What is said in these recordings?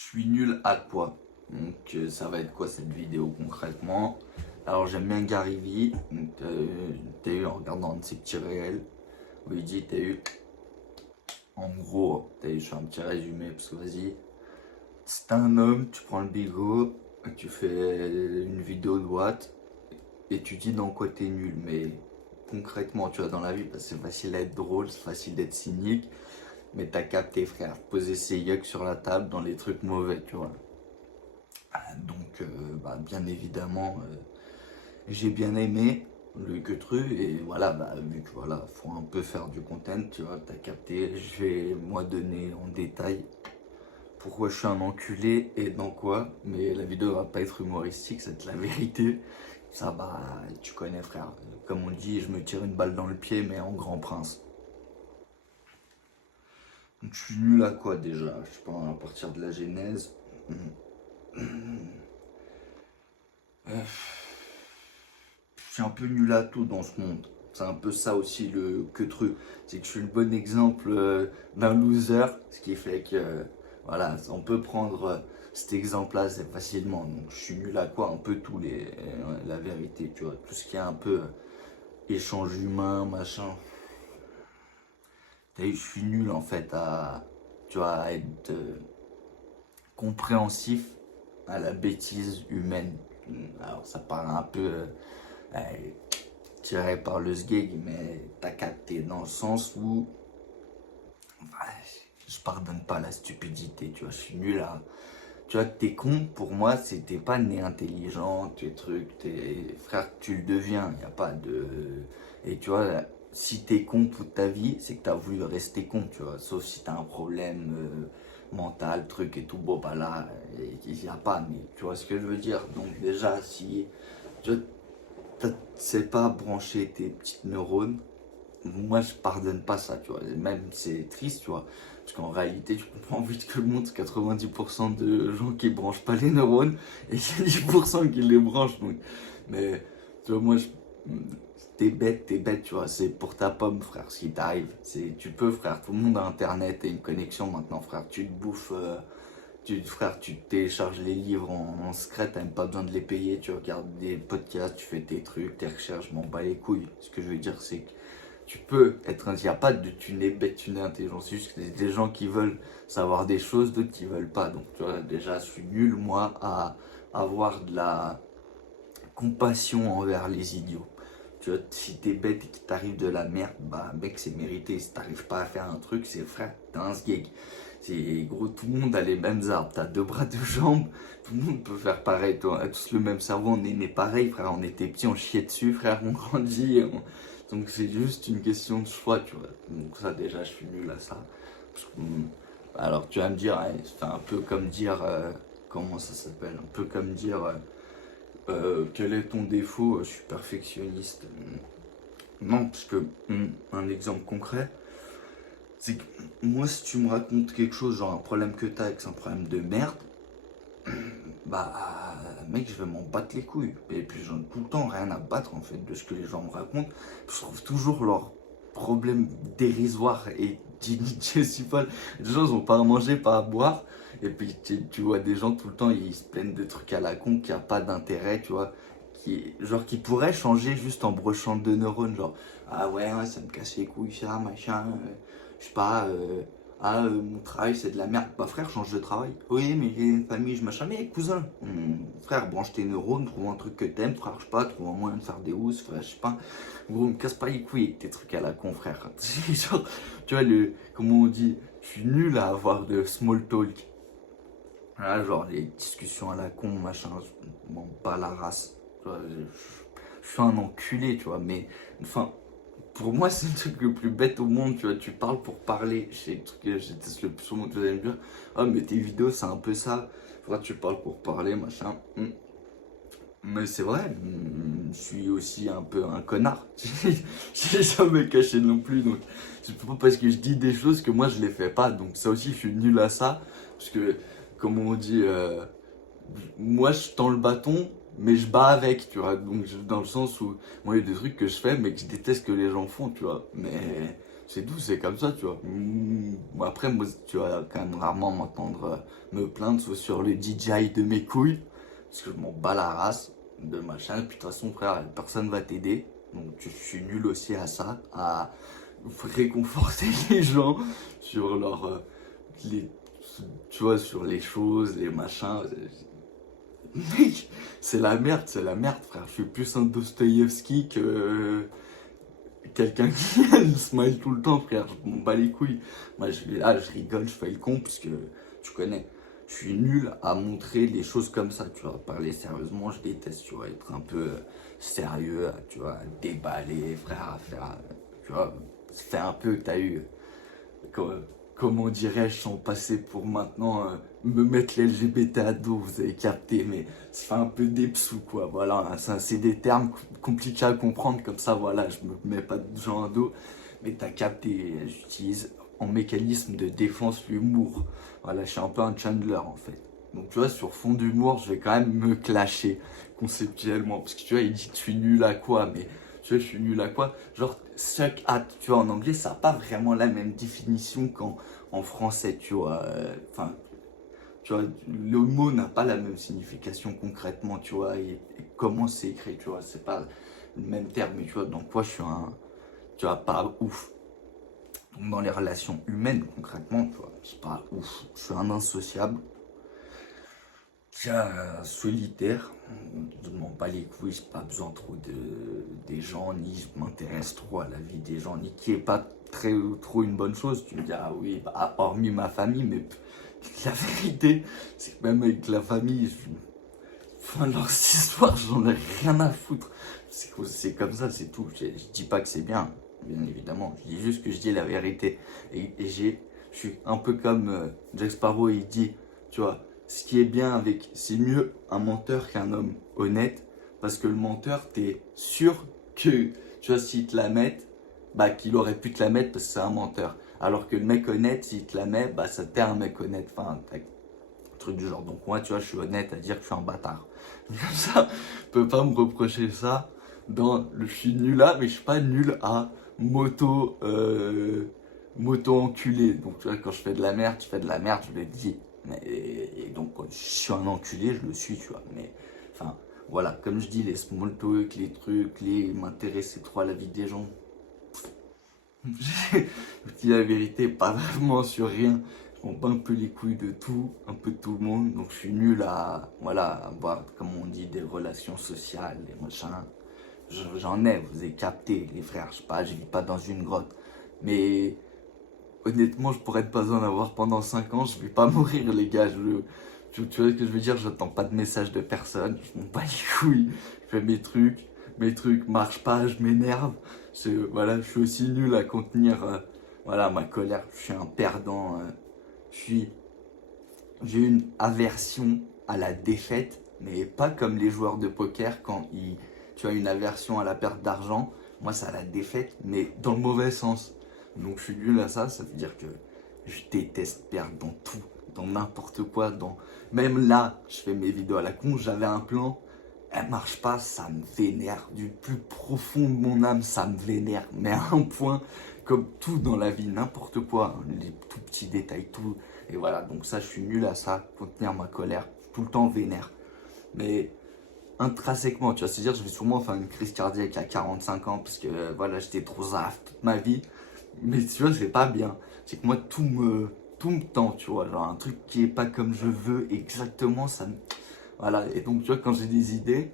Je suis nul à quoi? Donc ça va être quoi cette vidéo concrètement? Alors j'aime bien Gary Vee, donc t'as eu en regardant un de ses petits réels, où il dit t'as eu, en gros, t'as eu, je fais un petit résumé parce que vas-y, c'est un homme, tu prends le bigot, tu fais une vidéo de Watt et tu dis dans quoi t'es nul, mais concrètement tu vois dans la vie, parce que c'est facile à être drôle, c'est facile d'être cynique, mais t'as capté frère, poser ses yucks sur la table dans les trucs mauvais, tu vois. Donc, bien évidemment, j'ai bien aimé le que truc et voilà, vu que voilà, faut un peu faire du content, tu vois, t'as capté, je vais moi donner en détail pourquoi je suis un enculé et dans quoi, mais la vidéo va pas être humoristique, c'est la vérité. Ça, tu connais frère, comme on dit, je me tire une balle dans le pied, mais en grand prince. Donc, je suis nul à quoi déjà? Je sais pas, à partir de la genèse. Euh, je suis un peu nul à tout dans ce monde. C'est un peu ça aussi le que truc. C'est que je suis le bon exemple d'un loser, ce qui fait que voilà, on peut prendre cet exemple-là c'est facilement. Donc je suis nul à quoi? Un peu tout la vérité, tu vois. Tout ce qui est un peu échange humain, machin. Je suis nul en fait à, tu vois, à être compréhensif à la bêtise humaine. Alors ça paraît un peu tiré par le sgeg, mais t'as capté dans le sens où je pardonne pas la stupidité, tu vois, je suis nul à... Tu vois, t'es con, pour moi, t'es pas né intelligent, tes trucs, frère, tu le deviens, y a pas de... Et tu vois, si t'es con toute ta vie, c'est que t'as voulu rester con, tu vois, sauf si t'as un problème mental, truc et tout, bon, bah là, il y a pas, mais tu vois ce que je veux dire. Donc déjà, si tu sais pas brancher tes petites neurones, moi je pardonne pas ça, tu vois. Même c'est triste, tu vois. Parce qu'en réalité, tu comprends vite que le monde, 90% de gens qui branchent pas les neurones et il y a 10% qui les branchent. Donc. Mais tu vois, t'es bête, tu vois. C'est pour ta pomme, frère, ce qui t'arrive. Tu peux, frère. Tout le monde a internet et une connexion maintenant, frère. Tu te bouffes. Frère, tu télécharges les livres en secret, t'as même pas besoin de les payer, tu regardes des podcasts, tu fais tes trucs, tes recherches, je m'en bats les couilles. Ce que je veux dire, c'est que tu peux être il n'y a pas de tu n'es bête, tu n'es intelligent, c'est juste que c'est des gens qui veulent savoir des choses, d'autres qui veulent pas. Donc tu vois, déjà, je suis nul, moi, à avoir de la compassion envers les idiots. Tu vois, si t'es bête et qu'il t'arrive de la merde, bah mec, c'est mérité. Si t'arrives pas à faire un truc, c'est frère, t'as un sgeg. C'est gros, tout le monde a les mêmes arbres. T'as deux bras, deux jambes, tout le monde peut faire pareil. On a tous le même cerveau, on est né pareil, frère. On était petits, on chiait dessus, frère, on grandit. Donc c'est juste une question de choix, tu vois. Donc ça, déjà, je suis nul à ça. Alors tu vas me dire, ouais, c'est un peu comme dire, comment ça s'appelle? Un peu comme dire. Quel est ton défaut? Je suis perfectionniste. Non, parce que un exemple concret, c'est que moi, si tu me racontes quelque chose, genre un problème que t'as, que c'est un problème de merde, bah, mec, je vais m'en battre les couilles. Et puis, j'en ai tout le temps rien à battre en fait de ce que les gens me racontent. Je trouve toujours leurs problèmes dérisoires et injustifiables. Les gens, ils ont pas à manger, pas à boire. Et puis, tu vois des gens tout le temps, ils se plaignent de trucs à la con qui a pas d'intérêt, tu vois. Qui pourraient changer juste en brochant deux neurones. Genre, ah ouais, ça me casse les couilles, ça, machin. Je sais pas. Mon travail c'est de la merde. Bah frère, change de travail. Oui, mais j'ai une famille, je machin. Mais cousin, frère, branche tes neurones, trouve un truc que t'aimes, frère, je sais pas, trouve un moyen de faire des housses, frère, je sais pas. Gros, me casse pas les couilles avec tes trucs à la con, frère. Genre, tu vois, comment on dit, je suis nul à avoir de small talk. Voilà, genre les discussions à la con, machin, bon, pas la race. Tu vois, je suis un enculé, tu vois, mais enfin, pour moi, c'est le truc le plus bête au monde, tu vois. Tu parles pour parler. C'est le truc que je déteste le plus au monde. Vous allez me dire, ah, mais tes vidéos, c'est un peu ça. Faudra que tu parles pour parler, machin. Mais c'est vrai, je suis aussi un peu un connard. J'ai jamais caché non plus. Donc, c'est pas parce que je dis des choses que moi je les fais pas. Donc, ça aussi, je suis nul à ça. Parce que, comme on dit, moi je tends le bâton, mais je bats avec, tu vois. Donc dans le sens où, moi il y a des trucs que je fais, mais que je déteste que les gens font, tu vois. Mais C'est tout, c'est comme ça, tu vois. Bon, après, moi, tu vas quand même rarement m'entendre me plaindre soit sur le DJI de mes couilles, parce que je m'en bats la race de machin. Et puis de toute façon, frère, personne va t'aider. Donc je suis nul aussi à ça, à réconforter les gens sur leur, les, tu vois, sur les choses, les machins. Mec, c'est la merde, frère. Je suis plus un Dostoïevski que quelqu'un qui a le smile tout le temps, frère. Je m'en bats les couilles. Moi, je rigole, je fais le con, parce que tu connais. Je suis nul à montrer les choses comme ça, tu vois. Parler sérieusement, je déteste, tu vois. Être un peu sérieux, tu vois. Déballer, frère, à faire, tu vois. Faire un peu, t'as eu comment dirais-je, sans passer pour maintenant me mettre les LGBT à dos, vous avez capté, mais ça fait un peu des psous, quoi. Voilà, hein, c'est des termes compliqués à comprendre, comme ça, voilà, je me mets pas de gens à dos, mais t'as capté, j'utilise en mécanisme de défense l'humour. Voilà, je suis un peu un Chandler, en fait. Donc, tu vois, sur fond d'humour, je vais quand même me clasher conceptuellement, parce que tu vois, il dit que je suis nul à quoi, mais tu vois, je suis nul à quoi? Genre, suck at, tu vois, en anglais, ça n'a pas vraiment la même définition qu'en français, tu vois. Enfin, tu vois, le mot n'a pas la même signification concrètement, tu vois, et comment c'est écrit, tu vois, c'est pas le même terme, mais tu vois, donc moi, je suis un, tu vois, pas ouf. Donc, dans les relations humaines, concrètement, tu vois, c'est pas ouf. Je suis un insociable, solitaire, je m'en bats les couilles, j'ai pas besoin trop des gens, ni je m'intéresse trop à la vie des gens, ni qui est pas très trop une bonne chose. Tu me dis, ah oui, bah, hormis ma famille, mais la vérité, c'est que même avec la famille, enfin, leur histoire, j'en ai rien à foutre. C'est comme ça, c'est tout. Je dis pas que c'est bien, bien évidemment. Je dis juste que je dis la vérité. Je suis un peu comme Jack Sparrow, il dit, tu vois, ce qui est bien avec, c'est mieux un menteur qu'un homme honnête, parce que le menteur, t'es sûr que, tu vois, s'il te la met, bah, qu'il aurait pu te la mettre parce que c'est un menteur. Alors que le mec honnête, s'il te la met, bah, ça t'est un mec honnête. Enfin, truc du genre. Donc moi, tu vois, je suis honnête à dire que je suis un bâtard. Comme ça, on peut pas me reprocher ça. Je suis nul là, mais je suis pas nul à moto enculé. Donc tu vois, quand je fais de la merde, je fais de la merde, je le dis. Et donc quand je suis un enculé, je le suis, tu vois. Mais enfin, voilà, comme je dis, les small talk, les trucs, les m'intéresser trop à la vie des gens. Je dis la vérité, pas vraiment sur rien. Je m'en bats un peu les couilles de tout, un peu de tout le monde. Donc je suis nul à, voilà, à avoir, comme on dit, des relations sociales, des machins. J'en ai, vous avez capté, les frères. Je sais pas, je vis pas dans une grotte. Mais honnêtement, je pourrais pas en avoir pendant 5 ans. Je vais pas mourir, les gars. Tu vois ce que je veux dire? J'attends pas de message de personne. Je m'en bats les couilles. Je fais mes trucs marchent pas, je m'énerve. Voilà, je suis aussi nul à contenir voilà, ma colère. Je suis un perdant. Je suis, j'ai une aversion à la défaite, mais pas comme les joueurs de poker quand tu as une aversion à la perte d'argent. Moi, c'est à la défaite, mais dans le mauvais sens. Donc, je suis nul à ça. Ça veut dire que je déteste perdre dans tout, dans n'importe quoi. Même là, je fais mes vidéos à la con. J'avais un plan, elle marche pas, ça me vénère. Du plus profond de mon âme, ça me vénère. Mais à un point, comme tout dans la vie, n'importe quoi, hein, les tout petits détails, tout. Et voilà, donc ça, je suis nul à ça, contenir ma colère, tout le temps vénère. Mais intrinsèquement, tu vois, c'est-à-dire, je vais sûrement faire une crise cardiaque à 45 ans, parce que voilà, j'étais trop zaf toute ma vie. Mais tu vois, c'est pas bien. C'est que moi, tout me tend, tu vois. Genre, un truc qui est pas comme je veux exactement, ça me. Voilà, et donc, tu vois, quand j'ai des idées,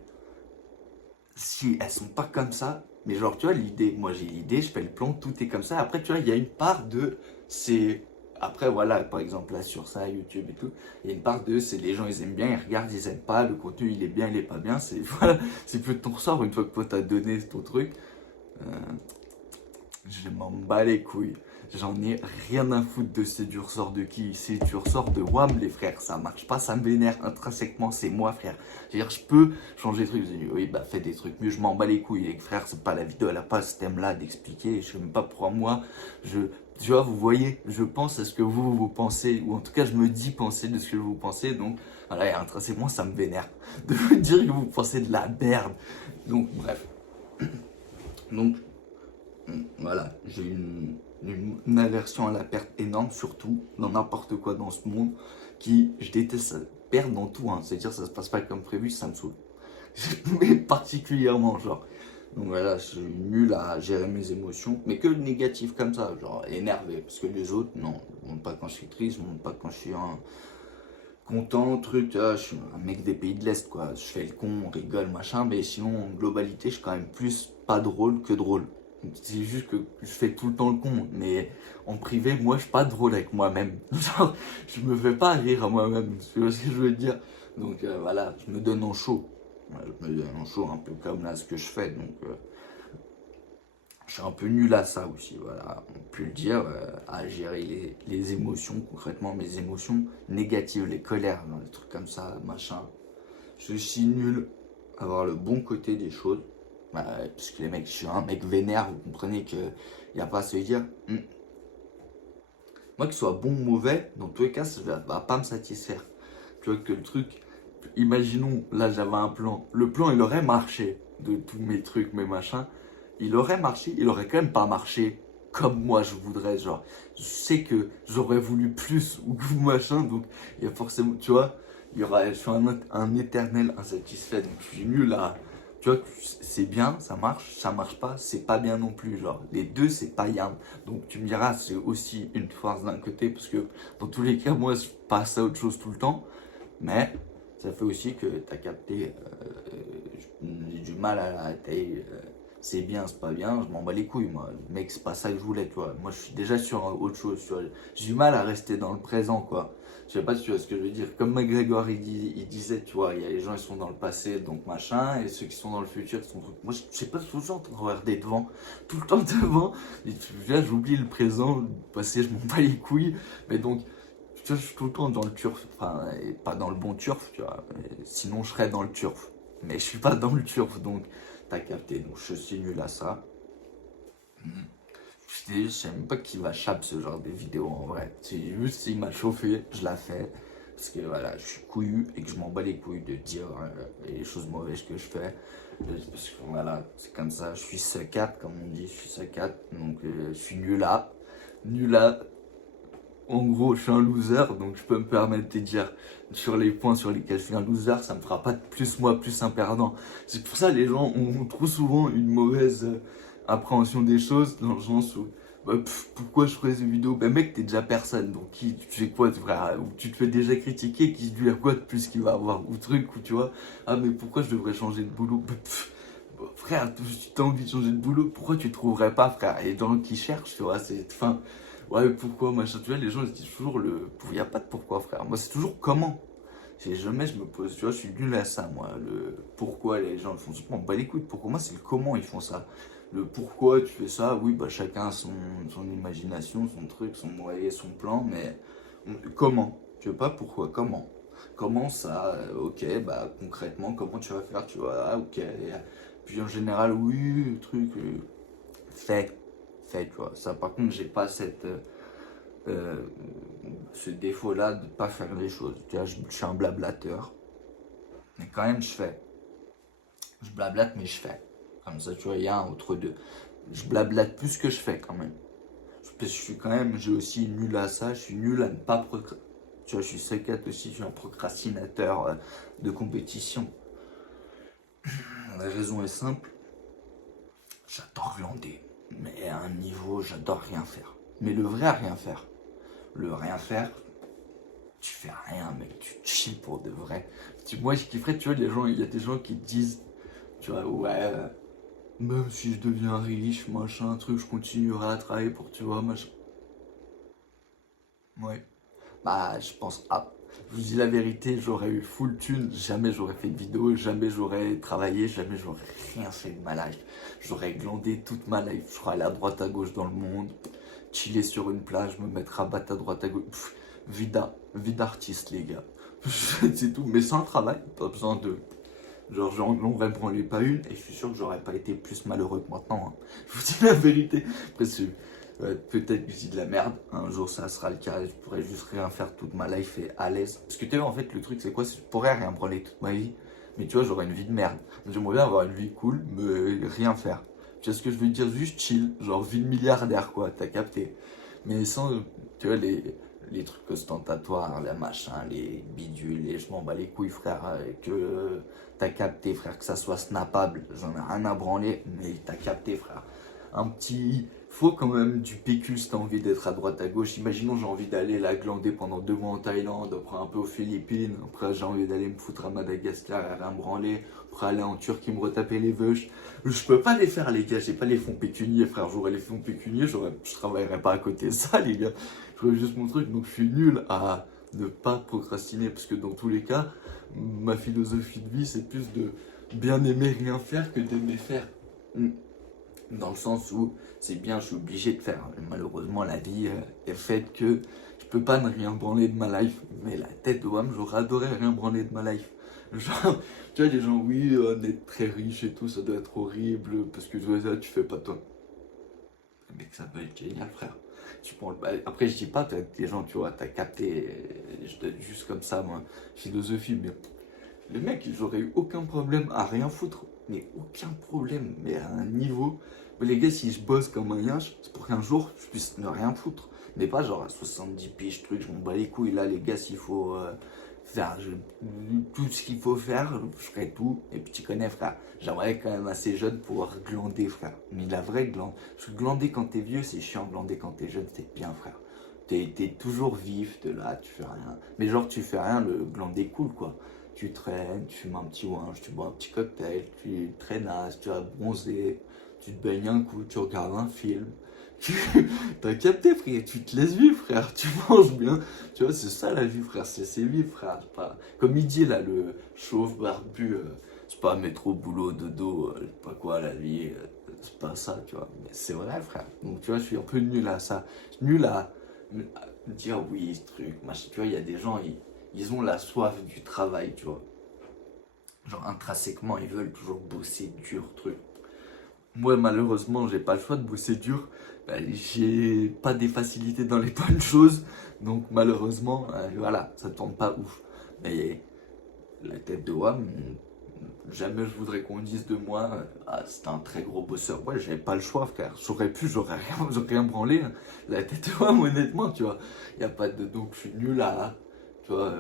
si elles sont pas comme ça, mais genre, tu vois, l'idée, moi j'ai l'idée, je fais le plan, tout est comme ça. Après, tu vois, il y a une part de. C'est. Après, voilà, par exemple, là sur ça, YouTube et tout, il y a une part de. C'est les gens, ils aiment bien, ils regardent, ils aiment pas, le contenu, il est bien, il est pas bien. C'est voilà, c'est plus de ton ressort une fois que toi t'as donné ton truc. Euh, je m'en bats les couilles. J'en ai rien à foutre de c'est du ressort de qui. C'est du ressort de WAM, les frères. Ça marche pas, ça me vénère intrinsèquement. C'est moi, frère. C'est-à-dire, je peux changer de trucs. Je dis, oui, bah, fais des trucs mieux. Je m'en bats les couilles, les frères. C'est pas la vidéo, elle a pas ce thème-là d'expliquer. Je sais même pas pourquoi moi. Tu vois, vous voyez, je pense à ce que vous pensez. Ou en tout cas, je me dis penser de ce que vous pensez. Donc, voilà, et intrinsèquement, ça me vénère. De vous dire que vous pensez de la merde. Donc, bref. Donc, voilà, j'ai une une aversion à la perte énorme, surtout dans n'importe quoi dans ce monde, je déteste perdre dans tout, hein. C'est-à-dire ça se passe pas comme prévu, ça me saoule. Mais particulièrement, genre. Donc voilà, je suis nul à gérer mes émotions, mais que négatif comme ça, genre énervé, parce que les autres, non, je montre pas quand je suis triste, je montre pas quand je suis content, truc, je suis un mec des pays de l'Est, quoi. Je fais le con, on rigole, machin, mais sinon, en globalité, je suis quand même plus pas drôle que drôle. C'est juste que je fais tout le temps le con, mais en privé, moi, je suis pas drôle avec moi-même. Genre, je me fais pas rire à moi-même, tu vois ce que je veux dire. Donc voilà, je me donne en chaud. Ouais, je me donne en chaud, un peu comme là, ce que je fais, donc je suis un peu nul à ça aussi, voilà, on peut le dire, à gérer les émotions, concrètement mes émotions négatives, les colères, hein, les trucs comme ça, machin. Je suis nul à voir le bon côté des choses, parce que les mecs, je suis un mec vénère, vous comprenez qu'il n'y a pas à se dire, moi que ce soit bon ou mauvais, dans tous les cas, ça va pas me satisfaire. Tu vois que le truc, imaginons, là j'avais un plan, le plan il aurait marché, de tous mes trucs, mes machins, il aurait marché, il aurait quand même pas marché comme moi je voudrais, genre, je sais que j'aurais voulu plus ou machin, donc il y a forcément, tu vois, je suis un éternel insatisfait, donc je suis nul à, tu vois, c'est bien, ça marche pas, c'est pas bien non plus, genre, les deux c'est pas bien, donc tu me diras, c'est aussi une force d'un côté, parce que dans tous les cas, moi je passe à autre chose tout le temps, mais ça fait aussi que tu as capté, j'ai du mal à l'arrêter, c'est bien, c'est pas bien, je m'en bats les couilles, moi. Mec, c'est pas ça que je voulais, tu vois. Moi, je suis déjà sur autre chose, tu vois. J'ai du mal à rester dans le présent, quoi. Je sais pas si tu vois ce que je veux dire. Comme McGregor, il disait, tu vois, il y a les gens, ils sont dans le passé, donc machin, et ceux qui sont dans le futur, ils sont... Moi, je sais pas, toujours en train de regarder devant, tout le temps devant. Et là, j'oublie le présent, le passé, je m'en bats les couilles. Mais donc, tu vois, je suis tout le temps dans le turf, enfin, et pas dans le bon turf, tu vois. Sinon, je serais dans le turf. Mais je suis pas dans le turf, donc t'as capté. Donc, je suis nul à ça. Je sais même pas qui va chap ce genre de vidéo en vrai. C'est juste s'il m'a chauffé, je la fais. Parce que voilà, je suis couillu et que je m'en bats les couilles de dire les choses mauvaises que je fais. Parce que voilà, c'est comme ça. Je suis succat, comme on dit, je suis succat. Donc je suis nul à. Nul à. En gros, je suis un loser, donc je peux me permettre de dire sur les points sur lesquels je suis un loser, ça me fera pas de plus moi plus un perdant. C'est pour ça que les gens ont trop souvent une mauvaise appréhension des choses, dans le sens où pourquoi je ferais ces vidéos? Ben mec, t'es déjà personne, donc qui tu fais quoi, frère? Ou tu te fais déjà critiquer, qui lui a quoi de plus qu'il va avoir, ou truc, ou tu vois, ah mais pourquoi je devrais changer de boulot? Frère, si t'as envie de changer de boulot, pourquoi tu trouverais pas, frère? Et les gens qui cherchent, tu vois, c'est fin. Ouais, pourquoi, machin, tu vois, les gens ils se disent toujours il n'y a pas de pourquoi, frère. Moi, c'est toujours comment. Jamais je me pose, tu vois, je suis nul à ça, moi. Le pourquoi les gens le font, je m'en bats les couilles. Pourquoi moi, c'est le comment ils font ça. Le pourquoi tu fais ça, oui, bah chacun a son imagination, son truc, son moyen, son plan, mais comment? Tu veux pas pourquoi, comment? Comment ça, ok, bah concrètement, comment tu vas faire, tu vois, ah, ok. Puis en général, oui, le truc, fait, fait, tu vois. Ça, par contre, j'ai pas euh, ce défaut-là de pas faire les choses. Tu vois, je suis un blablateur, mais quand même, je fais. Je blablate, mais je fais. Comme ça, tu vois, il y a un entre deux. Je blablate plus que je fais quand même. Parce que je suis quand même, j'ai aussi nul à ça, je suis nul à ne pas procrastiner. Tu vois, je suis secrète aussi, je suis un procrastinateur de compétition. La raison est simple, j'adore glander. Mais à un niveau, j'adore rien faire. Mais le vrai rien faire. Le rien faire, tu fais rien, mec, tu chill pour de vrai. Moi, je kifferais, tu vois, il y a des gens qui te disent, tu vois, ouais, même si je deviens riche, machin, truc, je continuerai à travailler pour, tu vois, machin. Ouais. Bah, je pense, je vous dis la vérité, j'aurais eu full thune, jamais j'aurais fait de vidéo, jamais j'aurais travaillé, jamais j'aurais rien fait de ma life. J'aurais glandé toute ma life, je serais allé à droite à gauche dans le monde, chiller sur une plage, me mettre à battre à droite à gauche. Vie d'artiste, les gars. C'est tout, mais sans travail, pas besoin de. Genre, j'en aurais branlé pas une, et je suis sûr que j'aurais pas été plus malheureux que maintenant, hein. Je vous dis la vérité. Après, peut-être que je dis de la merde, un jour ça sera le cas, je pourrais juste rien faire toute ma life et à l'aise. Parce que tu vois, en fait, le truc, c'est quoi? Je pourrais rien branler toute ma vie, mais tu vois, j'aurais une vie de merde. J'aimerais bien avoir une vie cool, mais rien faire. Tu vois ce que je veux dire? Juste chill, genre vie de milliardaire, quoi, t'as capté. Mais sans, tu vois, les trucs ostentatoires, les machins, les bidules, les je m'en bats les couilles, frère, que t'as capté, frère, que ça soit snappable, j'en ai rien à branler, mais t'as capté, frère. Un petit. Faut quand même du pécule si t'as envie d'être à droite à gauche. Imaginons j'ai envie d'aller la glander pendant 2 mois en Thaïlande, après un peu aux Philippines, après j'ai envie d'aller me foutre à Madagascar et rien me branler, après aller en Turquie me retaper les veuches. Je peux pas les faire les gars, j'ai pas les fonds pécuniers frère, j'aurais les fonds pécuniers, je travaillerais pas à côté de ça les gars. J'aurais juste mon truc, donc je suis nul à ne pas procrastiner parce que dans tous les cas, ma philosophie de vie c'est plus de bien aimer rien faire que d'aimer faire. Dans le sens où c'est bien, je suis obligé de faire. Malheureusement, la vie est faite que je peux pas ne rien branler de ma life. Mais la tête de WAM, j'aurais adoré rien branler de ma life. Genre, tu vois, les gens, oui, on est très riche et tout, ça doit être horrible parce que tu vois ça, tu fais pas toi. Mais que ça peut être génial, frère. Après, je dis pas, t'as des gens, tu vois, t'as capté, je donne juste comme ça, moi, philosophie, mais le mec, j'aurais eu aucun problème à rien foutre. Mais aucun problème, mais à un niveau. Mais les gars, si je bosse comme un yinche, c'est pour qu'un jour je puisse ne rien foutre. Mais pas genre à 70 piges, truc, je m'en bats les couilles. Là, les gars, s'il faut faire tout ce qu'il faut faire, je ferai tout. Et puis tu connais, frère, j'aimerais quand même assez jeune pouvoir glander, frère. Mais la vraie glande. Parce que glander quand t'es vieux, c'est chiant. Glander quand t'es jeune, c'est bien, frère. T'es toujours vif, t'es là, tu fais rien. Mais genre, tu fais rien, le glander cool, quoi. Tu traînes, tu fumes un petit ouinge, tu bois un petit cocktail, tu traînasses, tu vas bronzer, tu te baignes un coup, tu regardes un film. Tu t'as capté, frère, tu te laisses vivre, frère, tu manges bien. Tu vois, c'est ça la vie, frère, c'est vivre, frère. C'est pas... Comme il dit là, le chauve barbu, c'est pas métro, boulot, dodo, je sais pas quoi, la vie, c'est pas ça, tu vois. Mais c'est vrai, frère. Donc, tu vois, je suis un peu nul à ça. Nul à dire oui, ce truc, machin. Tu vois, il y a des gens, ils ont la soif du travail, tu vois. Genre intrinsèquement, ils veulent toujours bosser dur, truc. Moi, malheureusement, j'ai pas le choix de bosser dur. Bah, j'ai pas des facilités dans les bonnes choses. Donc, malheureusement, voilà, ça tourne pas ouf. Mais la tête de WAM, jamais je voudrais qu'on dise de moi, ah, c'est un très gros bosseur. Ouais, j'avais pas le choix, frère. J'aurais pu, j'aurais rien branlé. La tête de WAM, honnêtement, tu vois. Y a pas de. Donc, je suis nul à. Tu vois.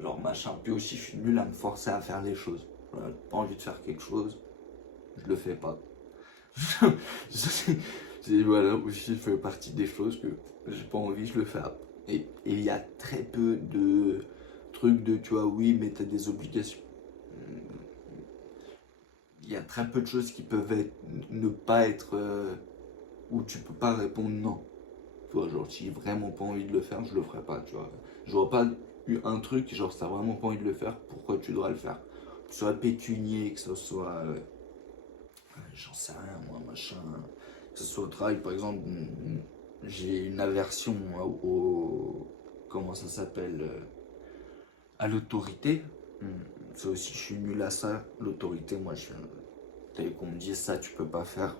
Genre machin. Puis aussi, je suis nul à me forcer à faire les choses. Voilà, j'ai pas envie de faire quelque chose, je le fais pas. Voilà, aussi, je fais partie des choses que j'ai pas envie, je le fais pas. Et il y a très peu de trucs de, tu vois, oui, mais t'as des obligations. Il y a très peu de choses qui peuvent être, ne pas être, où tu peux pas répondre non. Tu vois, genre, si j'ai vraiment pas envie de le faire, je le ferai pas, tu vois. Je vois pas un truc, genre, si t'as vraiment pas envie de le faire, pourquoi tu dois le faire? Que ce soit pécunier, que ce soit, j'en sais rien, moi, machin. Que ce soit au travail, par exemple, j'ai une aversion comment ça s'appelle? À l'autorité. Ça aussi, je suis nul à ça. L'autorité, moi, t'as qu'on me dise ça, tu peux pas faire.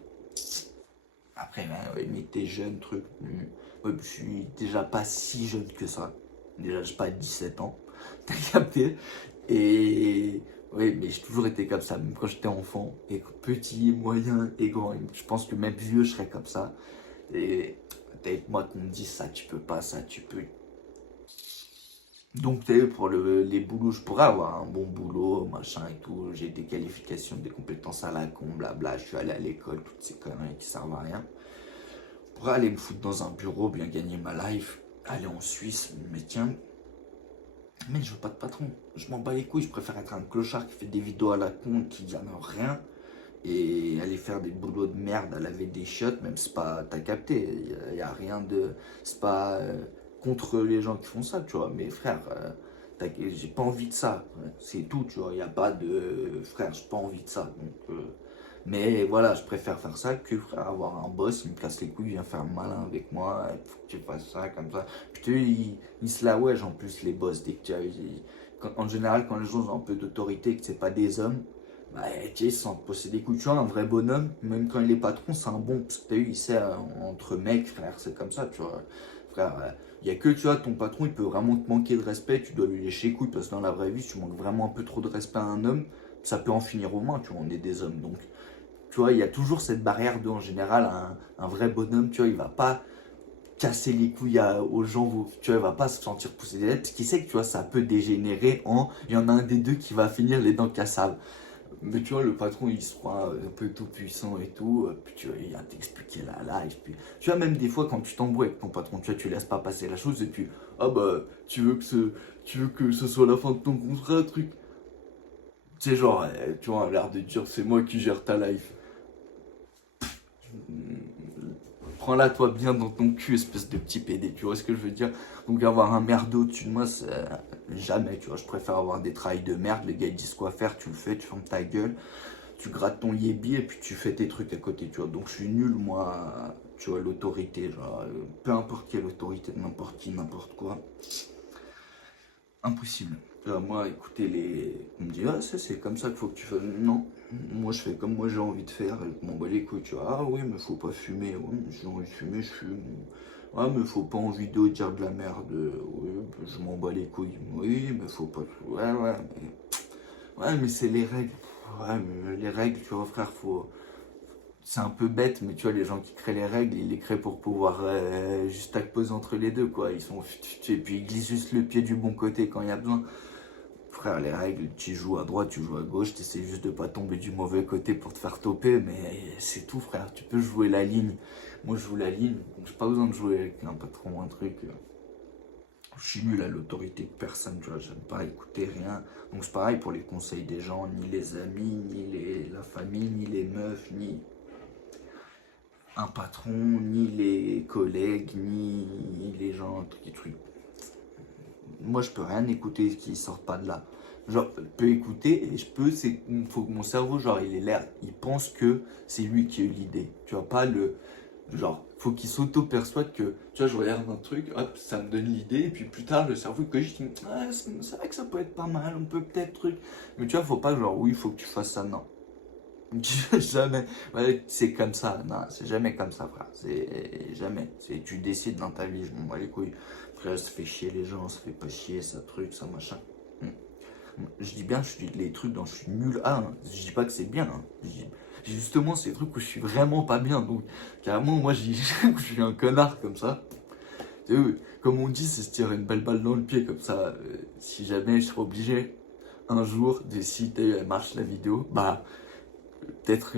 Après, ben, ouais, mais t'es jeune, truc. Ouais, je suis déjà pas si jeune que ça. Déjà, j'ai pas 17 ans. T'as capté? Et oui, mais j'ai toujours été comme ça, même quand j'étais enfant. Et petit, moyen et grand. Et je pense que même vieux, je serais comme ça. Et t'as avec moi qu'on me dise ça, tu peux pas, ça, tu peux. Donc, tu sais, pour les boulots, je pourrais avoir un bon boulot, machin et tout. J'ai des qualifications, des compétences à la con, blabla. Je suis allé à l'école, toutes ces conneries qui servent à rien. Je pourrais aller me foutre dans un bureau, bien gagner ma life, aller en Suisse, mais tiens, mais je veux pas de patron. Je m'en bats les couilles, je préfère être un clochard qui fait des vidéos à la con, qui gagne rien, et aller faire des boulots de merde à laver des chiottes, même c'est pas. T'as capté, y a rien de. C'est pas contre les gens qui font ça, tu vois, mais frère, j'ai pas envie de ça, c'est tout, tu vois, y a pas de. Frère, j'ai pas envie de ça, donc. Mais voilà, je préfère faire ça que frère, avoir un boss, il me casse les couilles, il vient faire le malin avec moi, il faut que tu fasses ça, comme ça. Puis tu sais, il se la wesh en plus, les boss, dès que tu as. En général, quand les gens ont un peu d'autorité, que c'est pas des hommes, bah, tu sais, ils se sentent posséder des couilles. Tu vois, un vrai bonhomme, même quand il est patron, c'est un bon, parce que t'as vu, il sait, entre mecs, frère, c'est comme ça, tu vois. Frère, il y a que, tu vois, ton patron, il peut vraiment te manquer de respect, tu dois lui lécher les couilles, parce que dans la vraie vie, si tu manques vraiment un peu trop de respect à un homme, ça peut en finir aux mains, tu vois, on est des hommes, donc. tu vois, il y a toujours cette barrière de, en général, un vrai bonhomme, tu vois, il va pas casser les couilles aux gens, tu vois, il va pas se sentir pousser des lettres, parce qu'il sait que, tu vois, ça peut dégénérer il y en a un des deux qui va finir les dents cassables. Mais tu vois, le patron, il se croit un peu tout puissant et tout, puis tu vois, il vient t'expliquer la life, puis tu vois, même des fois, quand tu t'embrouilles avec ton patron, tu vois, tu laisses pas passer la chose, et puis, ah bah, tu veux que ce soit la fin de ton contrat, truc. Tu sais, genre, tu vois, l'air de dire, c'est moi qui gère ta life. Prends-la toi bien dans ton cul, espèce de petit PD, tu vois ce que je veux dire? Donc avoir un merdo au-dessus de moi, jamais, tu vois, je préfère avoir des travails de merde, les gars ils disent quoi faire, tu le fais, tu fermes ta gueule, tu grattes ton yébi et puis tu fais tes trucs à côté, tu vois. Donc je suis nul, moi, tu vois, l'autorité, genre, peu importe quelle autorité, de n'importe qui, n'importe quoi, impossible. Moi, écoutez, on me dit, ah, ça c'est comme ça qu'il faut que tu fasses. Non, moi je fais comme moi j'ai envie de faire, je m'en bats les couilles, tu vois. Ah oui, mais faut pas fumer, ouais, mais si j'ai envie de fumer, je fume. Ah, mais faut pas en vidéo dire de la merde, oui, je m'en bats les couilles. Oui, mais faut pas. Ouais, mais c'est les règles. Ouais, mais les règles, tu vois, frère, faut. C'est un peu bête, mais tu vois, les gens qui créent les règles, ils les créent pour pouvoir juste poser entre les deux, quoi. Ils sont. Et puis ils glissent juste le pied du bon côté quand il y a besoin. Frère, les règles, tu joues à droite, tu joues à gauche, tu essaies juste de pas tomber du mauvais côté pour te faire toper, mais c'est tout, frère. Tu peux jouer la ligne. Moi, je joue la ligne, donc j'ai pas besoin de jouer avec un patron, un truc. Je suis nul à l'autorité de personne, tu vois, j'aime pas écouter rien. Donc c'est pareil pour les conseils des gens, ni les amis, la famille, ni les meufs, ni un patron, ni les collègues, ni les gens, trucs. Moi, je peux rien écouter qui sort pas de là. Genre, je peux écouter et faut que mon cerveau, genre, il ait l'air, il pense que c'est lui qui a eu l'idée. Tu vois, pas le, genre, faut qu'il s'auto-persuade que, tu vois, je regarde un truc, hop, ça me donne l'idée, et puis plus tard, le cerveau, il cogite, il me dit, ah, c'est vrai que ça peut être pas mal, on peut peut-être truc. Mais tu vois, faut pas, genre, oui, il faut que tu fasses ça, non. Jamais. Ouais, c'est comme ça. Non, c'est jamais comme ça, frère. C'est jamais. Tu décides dans ta vie, je m'en bats les couilles. Frère, ça fait chier les gens, ça fait pas chier, ça truc, ça machin. Je dis bien, les trucs dont je suis nul à, hein. Je dis pas que c'est bien, hein. Justement, c'est des trucs où je suis vraiment pas bien. Donc, carrément, moi, je suis un connard comme ça. Tu sais, comme on dit, c'est se tirer une belle balle dans le pied comme ça. Si jamais je serais obligé un jour de si elle marche la vidéo, bah peut-être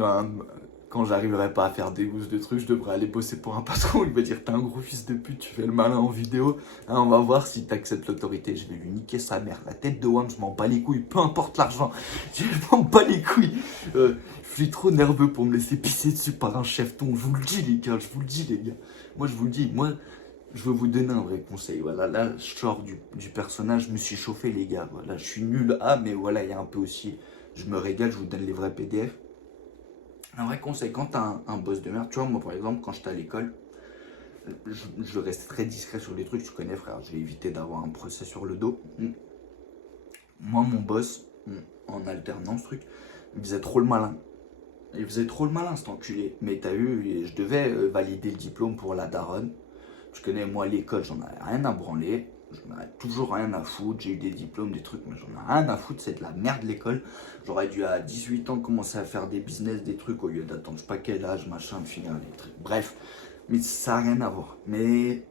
quand j'arriverai pas à faire des gousses de trucs, je devrais aller bosser pour un patron. Il va dire t'es un gros fils de pute, tu fais le malin en vidéo. Hein, on va voir si t'acceptes l'autorité. Je vais lui niquer sa mère. La tête de Wam, je m'en bats les couilles, peu importe l'argent. Je m'en bats les couilles. Je suis trop nerveux pour me laisser pisser dessus par un chefton. Je vous le dis les gars, je vous le dis les gars. Moi je vous le dis, moi je veux vous donner un vrai conseil. Voilà, là je sors du personnage, je me suis chauffé les gars. Voilà, je suis nul à, mais voilà, il y a un peu aussi. Je me régale, je vous donne les vrais PDF. Un vrai conseil, quand t'as un boss de merde, tu vois, moi par exemple, quand j'étais à l'école, je restais très discret sur les trucs, tu connais frère, j'ai évité d'avoir un procès sur le dos. Moi, mon boss, en alternance, truc, il faisait trop le malin. Il faisait trop le malin cet enculé. Mais t'as vu, je devais valider le diplôme pour la daronne. Tu connais, moi, l'école, j'en avais rien à branler. J'en avais toujours rien à foutre. J'ai eu des diplômes, des trucs, mais j'en ai rien à foutre. C'est de la merde l'école. J'aurais dû à 18 ans commencer à faire des business, des trucs au lieu d'attendre je sais pas quel âge, machin, finir les trucs. Bref, mais ça n'a rien à voir. Mais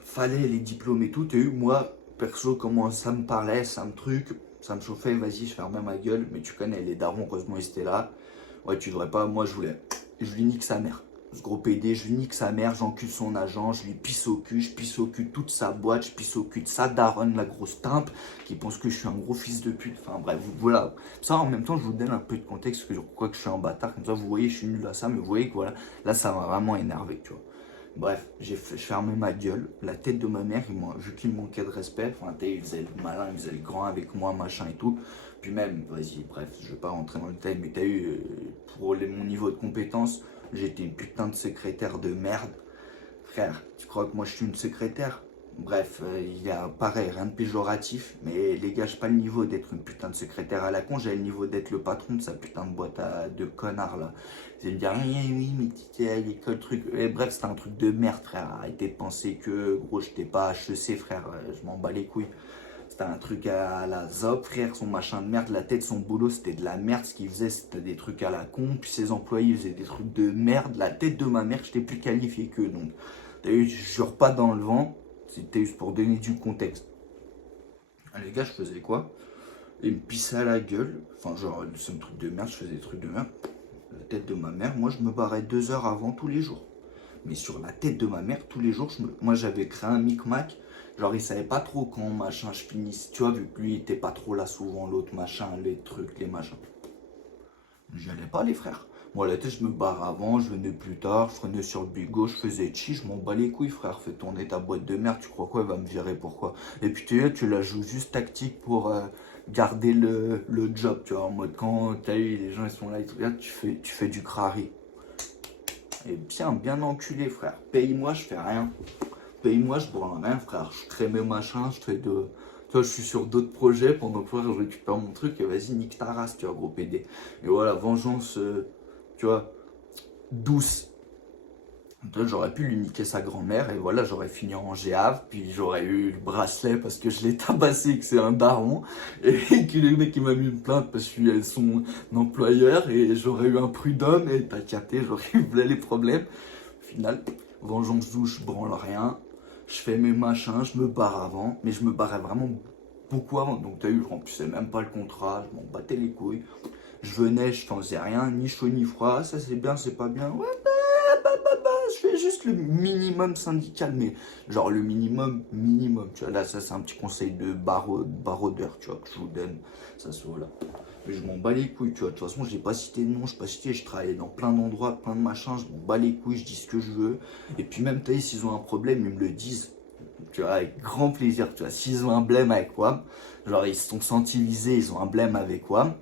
fallait les diplômes et tout. T'as eu, moi, perso, comment ça me parlait, ça me truc, ça me chauffait. Vas-y, je fermais ma gueule. Mais tu connais, les darons, heureusement, ils étaient là. Ouais, tu devrais pas. Moi, je lui nique sa mère. Ce gros PD, je lui nique sa mère, j'encule son agent, je lui pisse au cul, je pisse au cul de toute sa boîte, je pisse au cul de sa daronne, la grosse timpe, qui pense que je suis un gros fils de pute. Enfin bref, voilà. Ça, en même temps, je vous donne un peu de contexte, pourquoi que je suis un bâtard. Comme ça, vous voyez, je suis nul à ça, mais vous voyez que voilà, là, ça m'a vraiment énervé, tu vois. Bref, j'ai fermé ma gueule. La tête de ma mère, vu qu'il me manquait de respect, enfin, il faisait le malin, il faisait le grand avec moi, machin et tout. Puis même, vas-y, bref, je vais pas rentrer dans le détail, mais t'as eu, pour mon niveau de compétence, j'étais une putain de secrétaire de merde. Frère, tu crois que moi je suis une secrétaire? Bref, il y a pareil, rien de péjoratif, mais les gars, j'ai pas le niveau d'être une putain de secrétaire à la con, j'ai le niveau d'être le patron de sa putain de boîte de connards là. C'est me dire, oui, mais tu étais à l'école, truc. Et bref, c'était un truc de merde, frère. Arrêtez de penser que, gros, j'étais pas HEC, frère, je m'en bats les couilles. c'était un truc à la zop, frère, son machin de merde, la tête, son boulot, c'était de la merde, ce qu'il faisait, c'était des trucs à la con, puis ses employés faisaient des trucs de merde, la tête de ma mère, j'étais plus qualifié qu'eux, donc, t'as vu, je jure pas dans le vent, c'était juste pour donner du contexte. Ah, les gars, je faisais quoi? Ils me pissaient à la gueule, enfin, genre, c'est un truc de merde, je faisais des trucs de merde, la tête de ma mère, moi, je me barrais 2 heures avant tous les jours. Mais sur la tête de ma mère, tous les jours, moi j'avais créé un micmac. Genre, il savait pas trop quand machin je finisse. Tu vois, vu que lui, il était pas trop là souvent, l'autre machin, les trucs, les machins. J'y allais pas, les frères. Moi, la tête, je me barre avant, je venais plus tard, je prenais sur le bigot, je faisais chi, je m'en bats les couilles, frère. Fais tourner ta boîte de merde, tu crois quoi, elle va me virer, pourquoi? Et puis, tu la joues juste tactique pour garder le job, tu vois. En mode, quand t'as eu, les gens, ils sont là, ils te regardent, tu fais du crari. Et bien enculé, frère. Paye-moi, je fais rien. Paye-moi, je branle rien, frère. Je crée mes machins, je fais de. Tu vois, je suis sur d'autres projets pendant que je récupère mon truc et vas-y, nique ta race, tu vois, gros PD. Et voilà, vengeance, tu vois, douce. Donc, j'aurais pu lui niquer sa grand-mère et voilà, j'aurais fini en géave, puis j'aurais eu le bracelet parce que je l'ai tabassé, que c'est un daron, et que le mec il m'a mis une plainte parce que je suis son employeur et j'aurais eu un prud'homme et t'as capté, j'aurais eu les problèmes. Au final, vengeance douce, je branle rien, je fais mes machins, je me barre avant, mais je me barrais vraiment beaucoup avant, donc t'as vu, je remplissais même pas le contrat, je m'en battais les couilles. Je venais, je faisais rien, ni chaud ni froid, ça c'est bien, c'est pas bien, ouais, je fais juste le minimum syndical, mais genre le minimum, tu vois. Là, ça, c'est un petit conseil de baroudeur, tu vois, que je vous donne. Ça, c'est voilà. Mais je m'en bats les couilles, tu vois. De toute façon, j'ai pas cité de nom, je pas cité, je travaillais dans plein d'endroits, plein de machins, je m'en bats les couilles, je dis ce que je veux. Et puis, même, t'as s'ils ont un problème, ils me le disent, tu vois, avec grand plaisir, tu vois. S'ils ont un blême avec WAM, genre, ils se sont sentis visés, ils ont un blême avec WAM.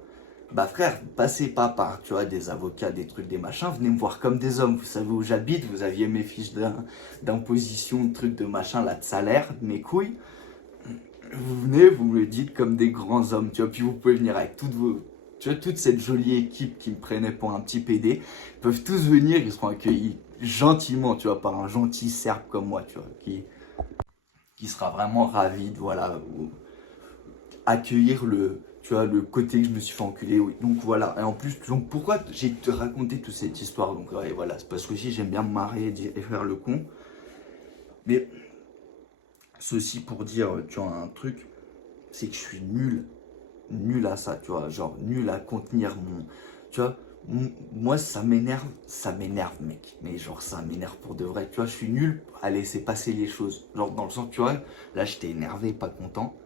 Bah frère, passez pas par, tu vois, des avocats, des trucs, des machins, venez me voir comme des hommes, vous savez où j'habite, vous aviez mes fiches d'imposition, de trucs, de machin, là, de salaire, mes couilles, vous venez, vous me le dites comme des grands hommes, tu vois, puis vous pouvez venir avec toutes vos, tu vois, toute cette jolie équipe qui me prenait pour un petit PD, ils peuvent tous venir, ils seront accueillis gentiment, tu vois, par un gentil serbe comme moi, tu vois, qui sera vraiment ravi de, voilà, accueillir tu vois, le côté que je me suis fait enculer, oui. Donc voilà, et en plus, donc pourquoi j'ai te raconté toute cette histoire, donc ouais, voilà, c'est parce que aussi j'aime bien me marrer et faire le con, mais ceci pour dire, tu vois, un truc, c'est que je suis nul à ça, tu vois, genre nul à contenir tu vois, moi ça m'énerve mec, mais genre ça m'énerve pour de vrai, tu vois, je suis nul à laisser passer les choses, genre dans le sens, tu vois, là j'étais énervé, pas content,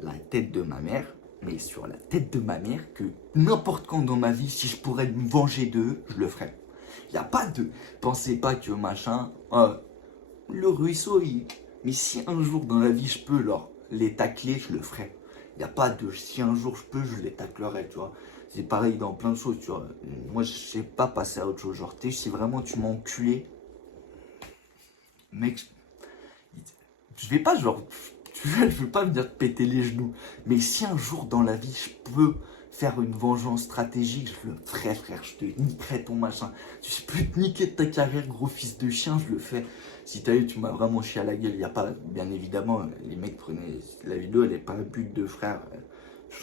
la tête de ma mère, mais sur la tête de ma mère, que n'importe quand dans ma vie, si je pourrais me venger d'eux, je le ferais. Il n'y a pas de. Pensez pas que machin. Le ruisseau, mais si un jour dans la vie je peux les tacler, je le ferai. Il n'y a pas de. Si un jour je peux, je les taclerai, tu vois. C'est pareil dans plein de choses, tu vois. Moi, je sais pas passer à autre chose. Genre, si vraiment tu m'as enculé, mec, je vais pas, genre, je veux pas venir te péter les genoux, mais si un jour dans la vie je peux faire une vengeance stratégique, je le ferai, frère, je te niquerai ton machin. Si je peux te niquer de ta carrière, gros fils de chien, je le fais. Si t'as eu, tu m'as vraiment chié à la gueule, il y a pas, bien évidemment, les mecs prenaient, la vidéo, elle est pas un but de frère.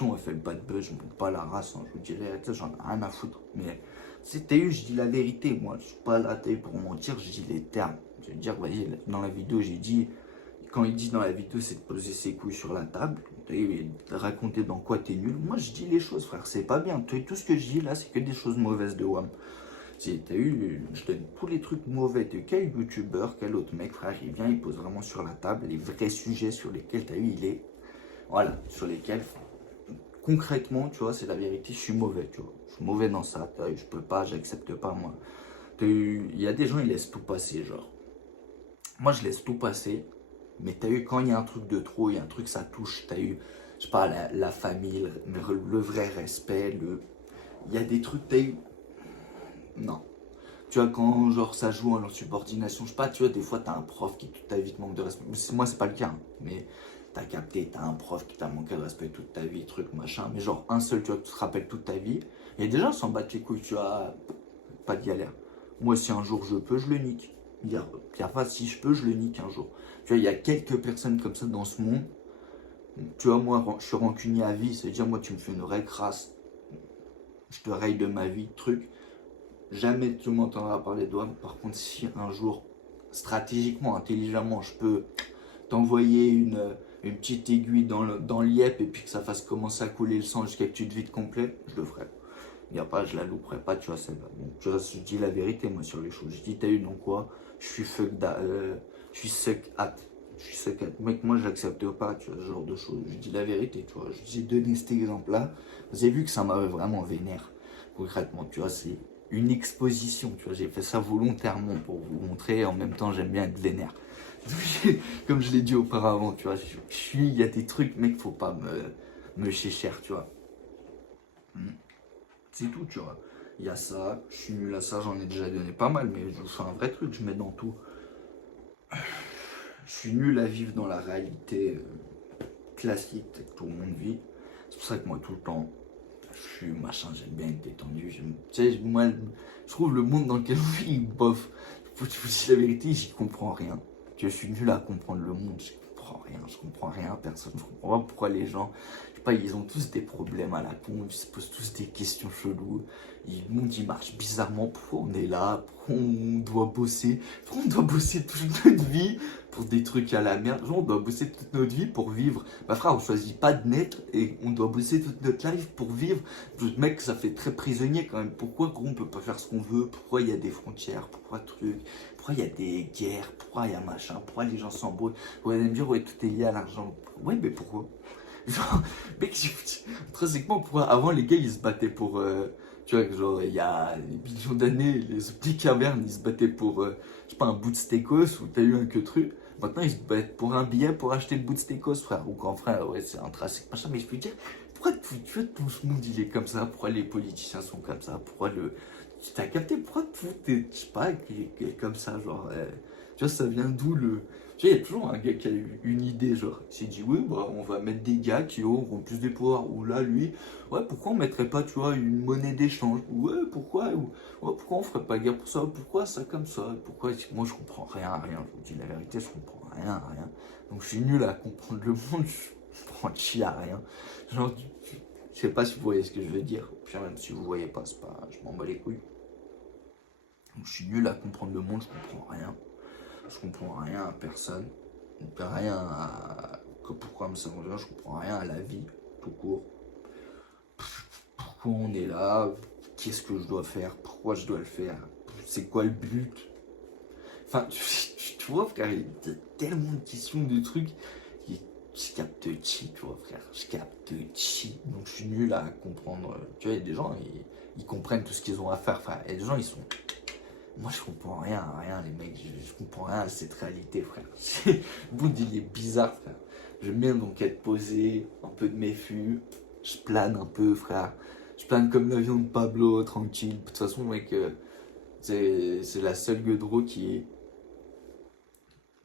On a fait le bad buzz, je me pas la race, hein, je vous dirais, j'en ai rien à foutre. Mais si t'as eu, je dis la vérité, moi, je suis pas là pour mentir, je dis les termes. Je veux dire, voyez, dans la vidéo, j'ai dit, quand il dit dans la vidéo, c'est de poser ses couilles sur la table, et de raconter dans quoi t'es nul. Moi, je dis les choses, frère, c'est pas bien. Tout ce que je dis là, c'est que des choses mauvaises de WAM. Si t'as eu, je donne tous les trucs mauvais de quel youtubeur, quel autre mec, frère, il vient, il pose vraiment sur la table les vrais sujets sur lesquels t'as eu, il est. Voilà, sur lesquels, concrètement, tu vois, c'est la vérité, je suis mauvais, tu vois. Je suis mauvais dans ça, je peux pas, j'accepte pas, moi. Il y a des gens, ils laissent tout passer, genre. Moi, je laisse tout passer. Mais t'as eu, quand il y a un truc de trop, il y a un truc, ça touche, t'as eu, je sais pas, la famille, le vrai respect, il y a des trucs, t'as eu, non. Tu vois, quand genre ça joue en subordination, je sais pas, tu vois, des fois t'as un prof qui toute ta vie te manque de respect. Moi, c'est pas le cas, hein, mais t'as capté, t'as un prof qui t'a manqué de respect toute ta vie, truc, machin. Mais genre un seul, tu vois, que tu te rappelles toute ta vie. Et déjà, s'en battent les couilles, tu vois, pas de galère. Moi, si un jour je peux, je le nique. Il y a pas, si je peux, je le nique un jour. Tu vois, il y a quelques personnes comme ça dans ce monde. Tu vois, moi, je suis rancunier à vie, c'est-à-dire, moi, tu me fais une vraie crasse, je te raye de ma vie, truc. Jamais tu m'entendras parler de toi. Par contre, si un jour, stratégiquement, intelligemment, je peux t'envoyer une petite aiguille dans l'IEP et puis que ça fasse commencer à couler le sang jusqu'à que tu te vides complet, je le ferai. Il n'y a pas, je la louperai pas, tu vois, donc, tu vois, je dis la vérité, moi, sur les choses. Je dis, t'as eu donc quoi? Je suis je suis suck at. Je suis suck at. Mec, moi, j'accepte pas, tu vois, ce genre de choses. Je dis la vérité, tu vois. J'ai donné cet exemple-là. Vous avez vu que ça m'avait vraiment vénère, concrètement, tu vois, c'est une exposition, tu vois. J'ai fait ça volontairement pour vous montrer. En même temps, j'aime bien être vénère. Comme je l'ai dit auparavant, tu vois, il y a des trucs, mec, faut pas me cher, tu vois. Hmm. C'est tout, tu vois. Il y a ça, je suis nul à ça, j'en ai déjà donné pas mal, mais je fais un vrai truc, je mets dans tout. Je suis nul à vivre dans la réalité classique que tout le monde vit. C'est pour ça que moi, tout le temps, je suis machin, j'aime bien être détendu. Tu sais, moi, je trouve le monde dans lequel je vis, bof. Faut que je vous dise la vérité, j'y comprends rien. Je suis nul à comprendre le monde, je comprends rien à personne. Je comprends pas pourquoi les gens, je sais pas, ils ont tous des problèmes à la con, ils se posent tous des questions cheloues. Le monde il marche bizarrement, pourquoi on est là, pourquoi on doit bosser, pourquoi on doit bosser toute notre vie pour des trucs à la merde. Genre, on doit bosser toute notre vie pour vivre. Bah frère, on choisit pas de naître et on doit bosser toute notre life pour vivre. Mec, ça fait très prisonnier quand même. Pourquoi gros, on peut pas faire ce qu'on veut? Pourquoi il y a des frontières? Pourquoi truc? Pourquoi il y a des guerres? Pourquoi il y a machin? Pourquoi les gens s'embrouillent? Vous allez me dire, ouais, tout est lié à l'argent. Ouais, mais pourquoi? Genre, mec, intrinsèquement, pourquoi avant les gars ils se battaient pour. Tu vois, genre, il y a des millions d'années, les petits cavernes ils se battaient pour, je sais pas, un bout de stécos ou t'as eu un que truc. Maintenant ils se battent pour un billet pour acheter le bout de stécos, frère. Ou grand frère, ouais, c'est intrinsèque, machin. Mais je peux te dire, pourquoi tu vois, tout ce monde il est comme ça? Pourquoi les politiciens sont comme ça? Pourquoi le. Tu t'as capté? Pourquoi tout est, je sais pas, qui est comme ça? Genre, tu vois, ça vient d'où le. Tu vois, il y a toujours un gars qui a eu une idée, genre, il s'est dit, oui, bah, on va mettre des gars qui auront plus de pouvoir. Ou là, lui, ouais, pourquoi on mettrait pas, tu vois, une monnaie d'échange? Ouais, pourquoi? Ou, ouais, pourquoi on ferait pas guerre pour ça? Pourquoi ça comme ça? Pourquoi? Moi, je comprends rien à rien. Je vous dis la vérité, je comprends rien à rien. Donc, je suis nul à comprendre le monde, je comprends chi à rien. Genre, je sais pas si vous voyez ce que je veux dire. Puis même si vous voyez pas, c'est pas, je m'en bats les couilles. Donc, je suis nul à comprendre le monde, je comprends rien. Je comprends rien à personne. Je comprends rien à pourquoi me servir, je comprends rien à la vie, tout court. Pourquoi on est là? Qu'est-ce que je dois faire? Pourquoi je dois le faire? C'est quoi le but? Enfin, tu vois, frère, il y a tellement de questions, de trucs. Je capte chi, tu vois, frère. Je capte chi. Donc, je suis nul à comprendre. Tu vois, il y a des gens, ils comprennent tout ce qu'ils ont à faire, frère. Et des gens, ils sont. Moi, je comprends rien à rien, les mecs. Je comprends rien à cette réalité, frère. Le monde, il est bizarre, frère. J'aime bien donc être posé, un peu de méfiance. Je plane un peu, frère. Je plane comme l'avion de Pablo, tranquille. De toute façon, mec, c'est la seule gueule de roue qui est.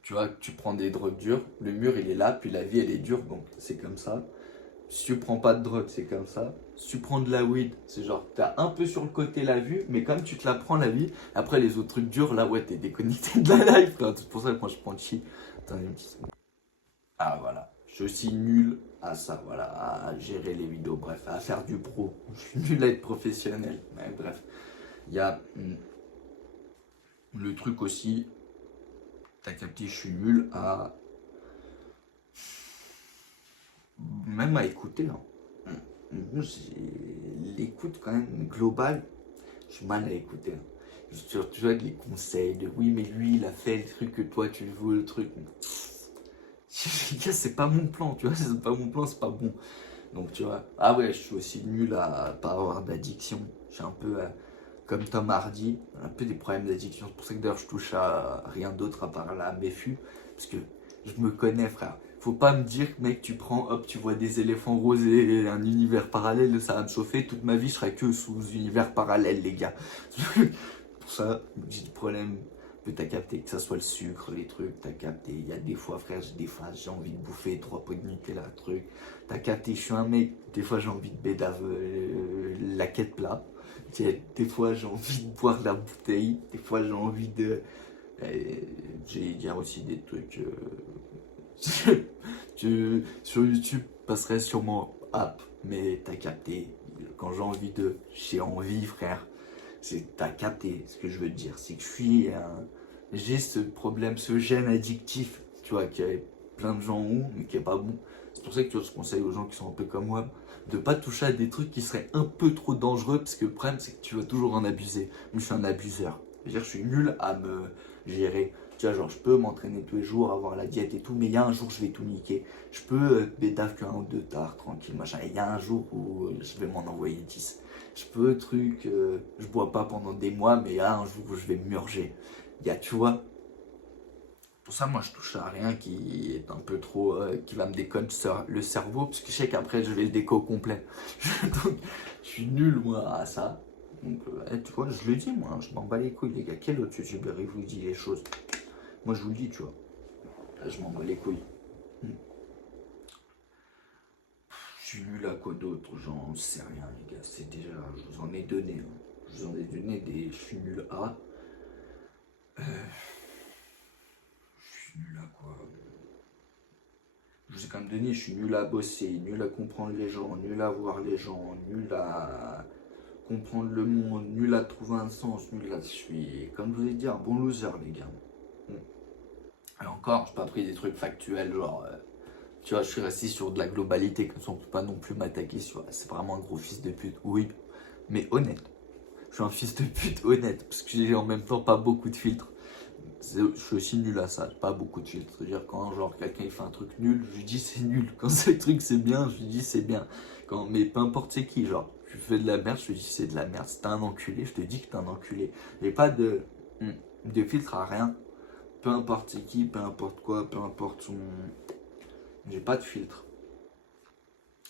Tu vois, tu prends des drogues dures, le mur il est là, puis la vie elle est dure, donc c'est comme ça. Si tu prends pas de drogue, c'est comme ça. Si tu prends de la weed, c'est genre, t'as un peu sur le côté la vue, mais comme tu te la prends la vie, après les autres trucs durs, là ouais, t'es déconnecté de la life, frère. C'est pour ça que moi je prends chi. Attendez une petite seconde. Ah voilà, je suis nul à ça, voilà, à gérer les vidéos, bref, à faire du pro. Je suis nul à être professionnel, mais bref. Il y a le truc aussi, t'as capté, je suis nul à. Même à écouter. Hein. Moi, l'écoute quand même globale, je suis mal à écouter. Hein. Tu vois, les conseils de oui, mais lui, il a fait le truc que toi, tu veux, le truc. C'est pas mon plan, tu vois, c'est pas mon plan, c'est pas bon. Donc, tu vois, ah ouais, je suis aussi nul à pas avoir d'addiction. Je suis un peu comme Tom Hardy, un peu des problèmes d'addiction. C'est pour ça que d'ailleurs, je touche à rien d'autre à part la méfu. Parce que je me connais, frère. Faut pas me dire, mec, tu prends, hop, tu vois des éléphants roses et un univers parallèle, ça va me chauffer. Toute ma vie, je serai que sous univers parallèle, les gars. Pour ça, j'ai des problèmes. T'as capté que ça soit le sucre, les trucs, t'as capté. Il y a des fois, frère, j'ai des phases, j'ai envie de bouffer 3 pots de Nutella, truc. T'as capté, je suis un mec, des fois j'ai envie de bédave la quête plat. Des fois j'ai envie de boire de la bouteille, des fois j'ai envie de. J'ai dire aussi des trucs. Sur YouTube, passerait sûrement app, mais t'as capté. Quand j'ai envie, frère. T'as capté ce que je veux te dire. C'est que j'ai ce problème, ce gène addictif, tu vois, qui est plein de gens ont, mais qui est pas bon. C'est pour ça que tu vois, je conseille aux gens qui sont un peu comme moi de pas toucher à des trucs qui seraient un peu trop dangereux, parce que le problème c'est que tu vas toujours en abuser. Moi je suis un abuseur. C'est-à-dire je suis nul à me gérer. Tu vois, genre je peux m'entraîner tous les jours, avoir la diète et tout, mais il y a un jour je vais tout niquer. Je peux bédave qu'un ou deux tard, tranquille, machin. Et il y a un jour où je vais m'en envoyer 10. Je peux je bois pas pendant des mois, mais il y a un jour où je vais murger. Il y a, tu vois, pour ça, moi, je touche à rien qui est un peu trop, qui va me déconner le cerveau, parce que je sais qu'après, je vais le déco au complet. Donc, je suis nul, moi, à ça. Donc, tu vois, je le dis, moi, je m'en bats les couilles, les gars. Quel autre youtubeur il vous dit les choses? Moi, je vous le dis, tu vois. Là, je m'en bats les couilles. Hmm. Je suis nul à quoi d'autre? J'en sais rien, les gars. C'est déjà, je vous en ai donné. Hein. Je vous en ai donné des. Je suis nul à. Euh, je suis nul à quoi? Je vous ai quand même donné, je suis nul à bosser, nul à comprendre les gens, nul à voir les gens, nul à comprendre le monde, nul à trouver un sens, nul à. Je suis, comme je vous ai dit, un bon loser, les gars. Et encore, je n'ai pas pris des trucs factuels, genre. Tu vois, je suis resté sur de la globalité, comme ça on peut pas non plus m'attaquer sur. C'est vraiment un gros fils de pute, oui, mais honnête. Je suis un fils de pute honnête, parce que j'ai en même temps pas beaucoup de filtres. Je suis aussi nul à ça, j'ai pas beaucoup de filtres. C'est-à-dire quand genre quelqu'un il fait un truc nul, je lui dis c'est nul. Quand ce truc c'est bien, je lui dis c'est bien. Mais peu importe c'est qui, genre, tu fais de la merde, je te dis c'est de la merde. Si t'es un enculé, je te dis que t'es un enculé. J'ai pas de filtre à rien. Peu importe c'est qui, peu importe quoi, peu importe son. J'ai pas de filtre.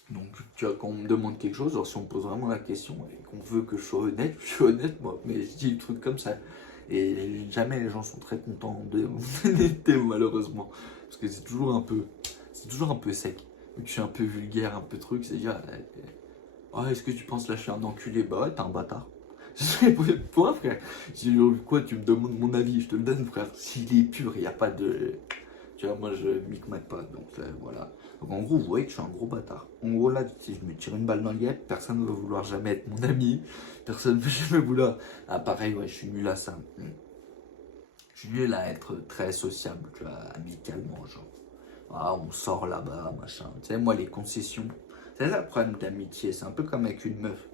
Donc, tu vois, quand on me demande quelque chose, genre si on me pose vraiment la question et qu'on veut que je sois honnête, je suis honnête moi, mais je dis le truc comme ça. Et jamais les gens sont très contents de mon honnêteté, malheureusement. Parce que c'est toujours un peu sec. Vu que je suis un peu vulgaire, un peu truc, c'est-à-dire, oh, est-ce que tu penses là je suis un enculé? Bah ouais, t'es un bâtard. Point, frère. J'ai dit, quoi, tu me demandes mon avis, je te le donne, frère. S'il est pur, il n'y a pas de. Tu vois, moi je micmac pas, donc voilà. Donc en gros, vous voyez que je suis un gros bâtard. En gros, là, si je me tire une balle dans le guêpe, personne ne va vouloir jamais être mon ami. Personne ne va jamais vouloir. Ah, pareil, ouais, je suis nul à ça. Je suis nul à être très sociable, tu vois, amicalement, genre. Ah, on sort là-bas, machin. Tu sais, moi, les concessions, c'est ça le problème d'amitié. C'est un peu comme avec une meuf.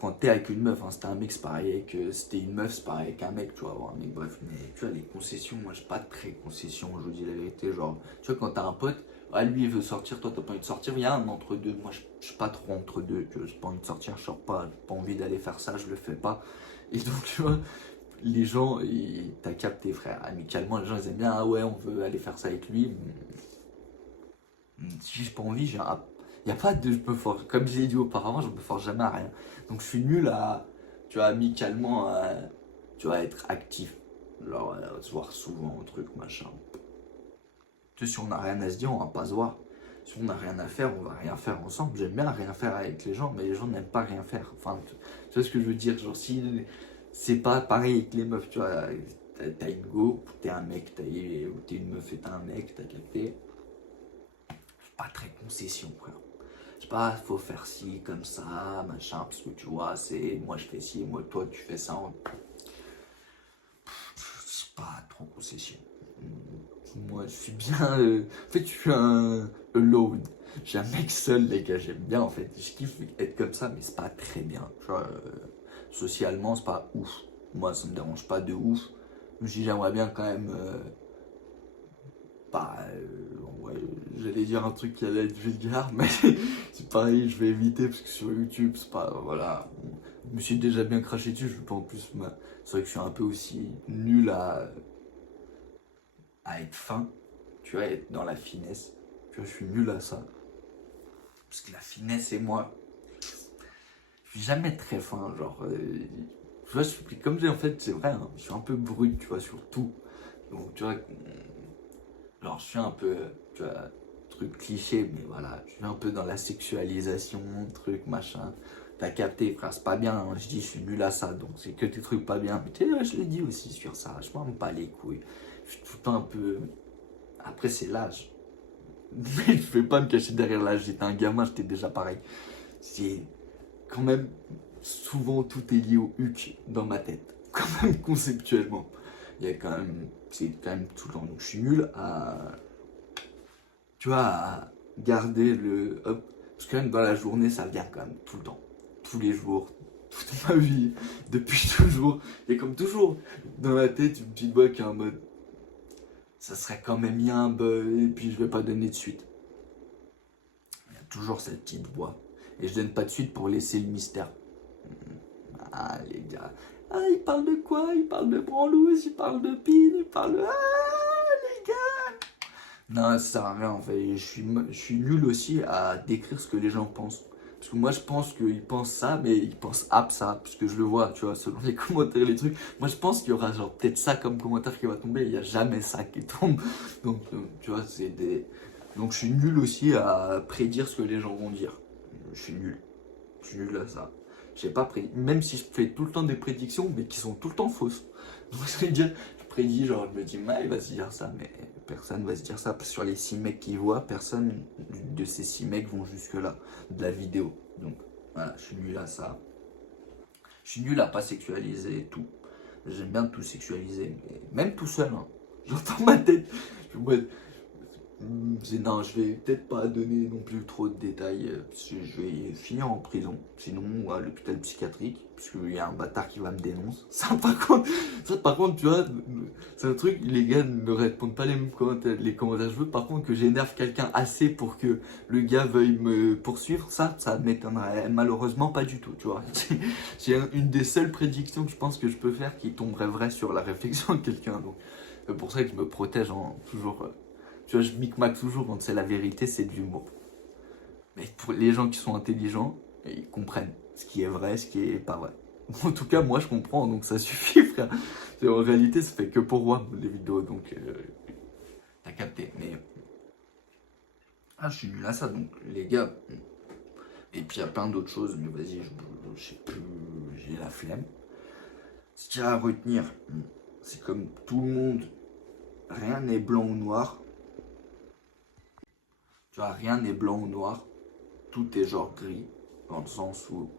Quand t'es avec une meuf, hein, c'était un mec, c'est pareil avec. C'était une meuf, c'est pareil avec un mec, tu vois, un mec, bref. Mais tu vois, les concessions, moi, j'ai pas de très concessions, je vous dis la vérité. Genre, tu vois, quand t'as un pote, ah, lui, il veut sortir, toi, t'as pas envie de sortir, il y a un entre-deux. Moi, je suis pas trop entre-deux, tu vois, j'ai pas envie de sortir, je sors pas, j'ai pas envie d'aller faire ça, je le fais pas. Et donc, tu vois, les gens, t'as capté, frère. Amicalement, les gens, ils aiment bien, ah ouais, on veut aller faire ça avec lui. Si j'ai pas envie, il n'y a pas de. Comme je l'ai dit auparavant, je me force jamais à rien. Donc je suis nul à. Tu vois, amicalement, tu vois, être actif. Genre, se voir souvent, truc, machin. Tu sais, si on n'a rien à se dire, on va pas se voir. Si on n'a rien à faire, on va rien faire ensemble. J'aime bien rien faire avec les gens, mais les gens n'aiment pas rien faire. Enfin, tu vois ce que je veux dire? Genre, si c'est pas pareil avec les meufs, tu vois, t'as une go, t'es un mec, ou t'es une meuf et t'as un mec, t'as capté. Pas très concession, frère. Je sais pas, faut faire ci, comme ça, machin, parce que tu vois, c'est moi je fais ci, moi toi tu fais ça. C'est pas trop concession. Moi je suis bien. En fait, je suis un alone. J'ai un mec seul, les gars, j'aime bien en fait. Je kiffe être comme ça, mais c'est pas très bien. Tu vois, socialement, c'est pas ouf. Moi, ça me dérange pas de ouf. Je me dis, j'aimerais bien quand même. Bah, ouais, j'allais dire un truc qui allait être vulgaire, mais c'est pareil, je vais éviter parce que sur YouTube, c'est pas. Voilà. Je me suis déjà bien craché dessus, je veux pas en plus. C'est vrai que je suis un peu aussi nul à être fin, tu vois, être dans la finesse. Tu vois, je suis nul à ça. Parce que la finesse et moi, je suis jamais très fin, genre. Tu vois, comme j'ai en fait, c'est vrai, hein, je suis un peu brut, tu vois, sur tout. Donc, tu vois, genre, je suis un peu, tu vois, truc cliché, mais voilà, je suis un peu dans la sexualisation, truc, machin. T'as capté, frère, c'est pas bien, hein. Je dis, je suis nul à ça, donc c'est que des trucs pas bien. Mais tu sais, ouais, je le dis aussi sur ça, je m'en bats les couilles. Je suis tout le temps Après, c'est l'âge. Mais je vais pas me cacher derrière l'âge. J'étais un gamin, j'étais déjà pareil. C'est quand même, souvent, tout est lié au HUC dans ma tête. Quand même, conceptuellement. Il y a quand même, c'est quand même tout le temps. Donc, je suis nul à, tu vois, à garder le hop. Parce que même dans la journée, ça vient quand même tout le temps. Tous les jours, toute ma vie, depuis toujours. Et comme toujours, dans la tête, une petite voix qui est en mode, ça serait quand même bien un bug, et puis je vais pas donner de suite. Il y a toujours cette petite voix. Et je donne pas de suite pour laisser le mystère. Ah, les gars. Ah, il parle de quoi? Il parle de branlouze, il parle de pin, il parle de. Ah, les gars! Non, ça sert à rien en fait. Je suis nul aussi à décrire ce que les gens pensent. Parce que moi je pense qu'ils pensent ça, mais ils pensent ça, parce que je le vois, tu vois, selon les commentaires et les trucs. Moi je pense qu'il y aura genre peut-être ça comme commentaire qui va tomber, il n'y a jamais ça qui tombe. Donc tu vois, c'est des. Donc je suis nul aussi à prédire ce que les gens vont dire. Je suis nul. Je suis nul à ça. Je sais pas prédire. Même si je fais tout le temps des prédictions, mais qui sont tout le temps fausses. Donc ça veut dire, je prédis, genre je me dis, il va se dire ça, mais personne va se dire ça. Parce que sur les 6 mecs qui voient, personne de ces 6 mecs vont jusque-là de la vidéo. Donc voilà, je suis nul à ça. Je suis nul à pas sexualiser tout. J'aime bien tout sexualiser, mais même tout seul. Hein. Genre dans ma tête, non, je vais peut-être pas donner non plus trop de détails, parce que je vais finir en prison, sinon à l'hôpital psychiatrique, parce qu'il y a un bâtard qui va me dénoncer. Ça, par contre, tu vois, c'est un truc, les gars ne répondent pas les commentaires je veux. Par contre, que j'énerve quelqu'un assez pour que le gars veuille me poursuivre, ça m'étonnerait malheureusement pas du tout, tu vois. J'ai une des seules prédictions que je pense que je peux faire qui tomberait vrai sur la réflexion de quelqu'un, donc c'est pour ça que je me protège toujours. Tu vois, je micmac toujours quand c'est la vérité, c'est de l'humour. Mais pour les gens qui sont intelligents, ils comprennent ce qui est vrai, ce qui est pas vrai. En tout cas, moi je comprends, donc ça suffit, frère. En réalité, ça fait que pour moi, les vidéos, donc t'as capté. Mais je suis nul à ça, donc les gars. Et puis il y a plein d'autres choses, mais vas-y, je sais plus, j'ai la flemme. Ce qu'il y a à retenir, c'est comme tout le monde, rien n'est blanc ou noir. Tu vois, rien n'est blanc ou noir. Tout est genre gris, dans le sens où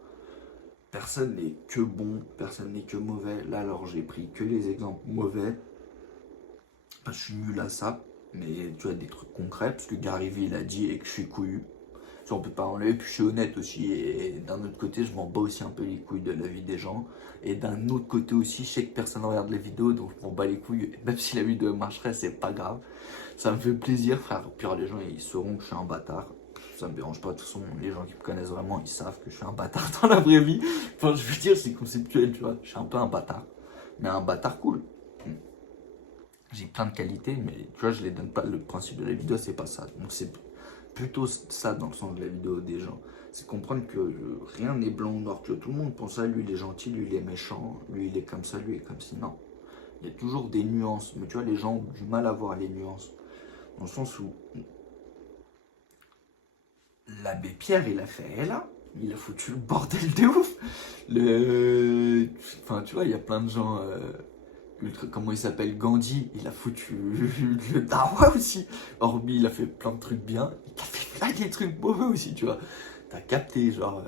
personne n'est que bon, personne n'est que mauvais. Là, alors j'ai pris que les exemples mauvais, parce que je suis nul à ça, mais tu as des trucs concrets, parce que Gary Vee il a dit et que je suis couillu. Ça, on peut pas enlever, puis je suis honnête aussi, et d'un autre côté, je m'en bats aussi un peu les couilles de la vie des gens, et d'un autre côté aussi, je sais que personne ne regarde les vidéos, donc je m'en bats les couilles, même si la vidéo marcherait, c'est pas grave. Ça me fait plaisir, frère. Puis les gens, ils sauront que je suis un bâtard. Ça me dérange pas, de toute façon, les gens qui me connaissent vraiment, ils savent que je suis un bâtard dans la vraie vie. Enfin, je veux dire, c'est conceptuel, tu vois. Je suis un peu un bâtard. Mais un bâtard cool. J'ai plein de qualités, mais tu vois, je les donne pas. Le principe de la vidéo, c'est pas ça. Donc, c'est plutôt ça dans le sens de la vidéo des gens. C'est comprendre que rien n'est blanc ou noir. Tu vois, tout le monde pense à lui, il est gentil, lui, il est méchant, lui, il est comme ça, lui, il est comme ça. Non. Il y a toujours des nuances. Mais tu vois, les gens ont du mal à voir les nuances. Dans le sens où l'abbé Pierre, il a fait là, il a foutu le bordel de ouf. Enfin, tu vois, il y a plein de gens. Comment il s'appelle? Gandhi, il a foutu le dawa aussi. Hormis, il a fait plein de trucs bien, il a fait plein des trucs mauvais aussi, tu vois. T'as capté, genre.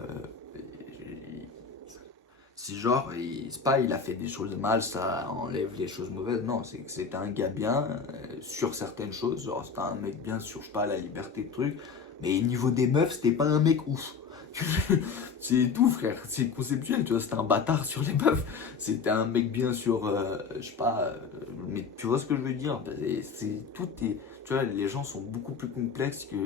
Si genre, c'est pas il a fait des choses mal, ça enlève les choses mauvaises. Non, c'est que c'était un gars bien sur certaines choses. Genre, c'était un mec bien sur, je sais pas, la liberté de trucs. Mais niveau des meufs, c'était pas un mec ouf. C'est tout, frère. C'est conceptuel, tu vois. C'était un bâtard sur les meufs. C'était un mec bien sur, je sais pas. Mais tu vois ce que je veux dire? Tout est. Tu vois, les gens sont beaucoup plus complexes que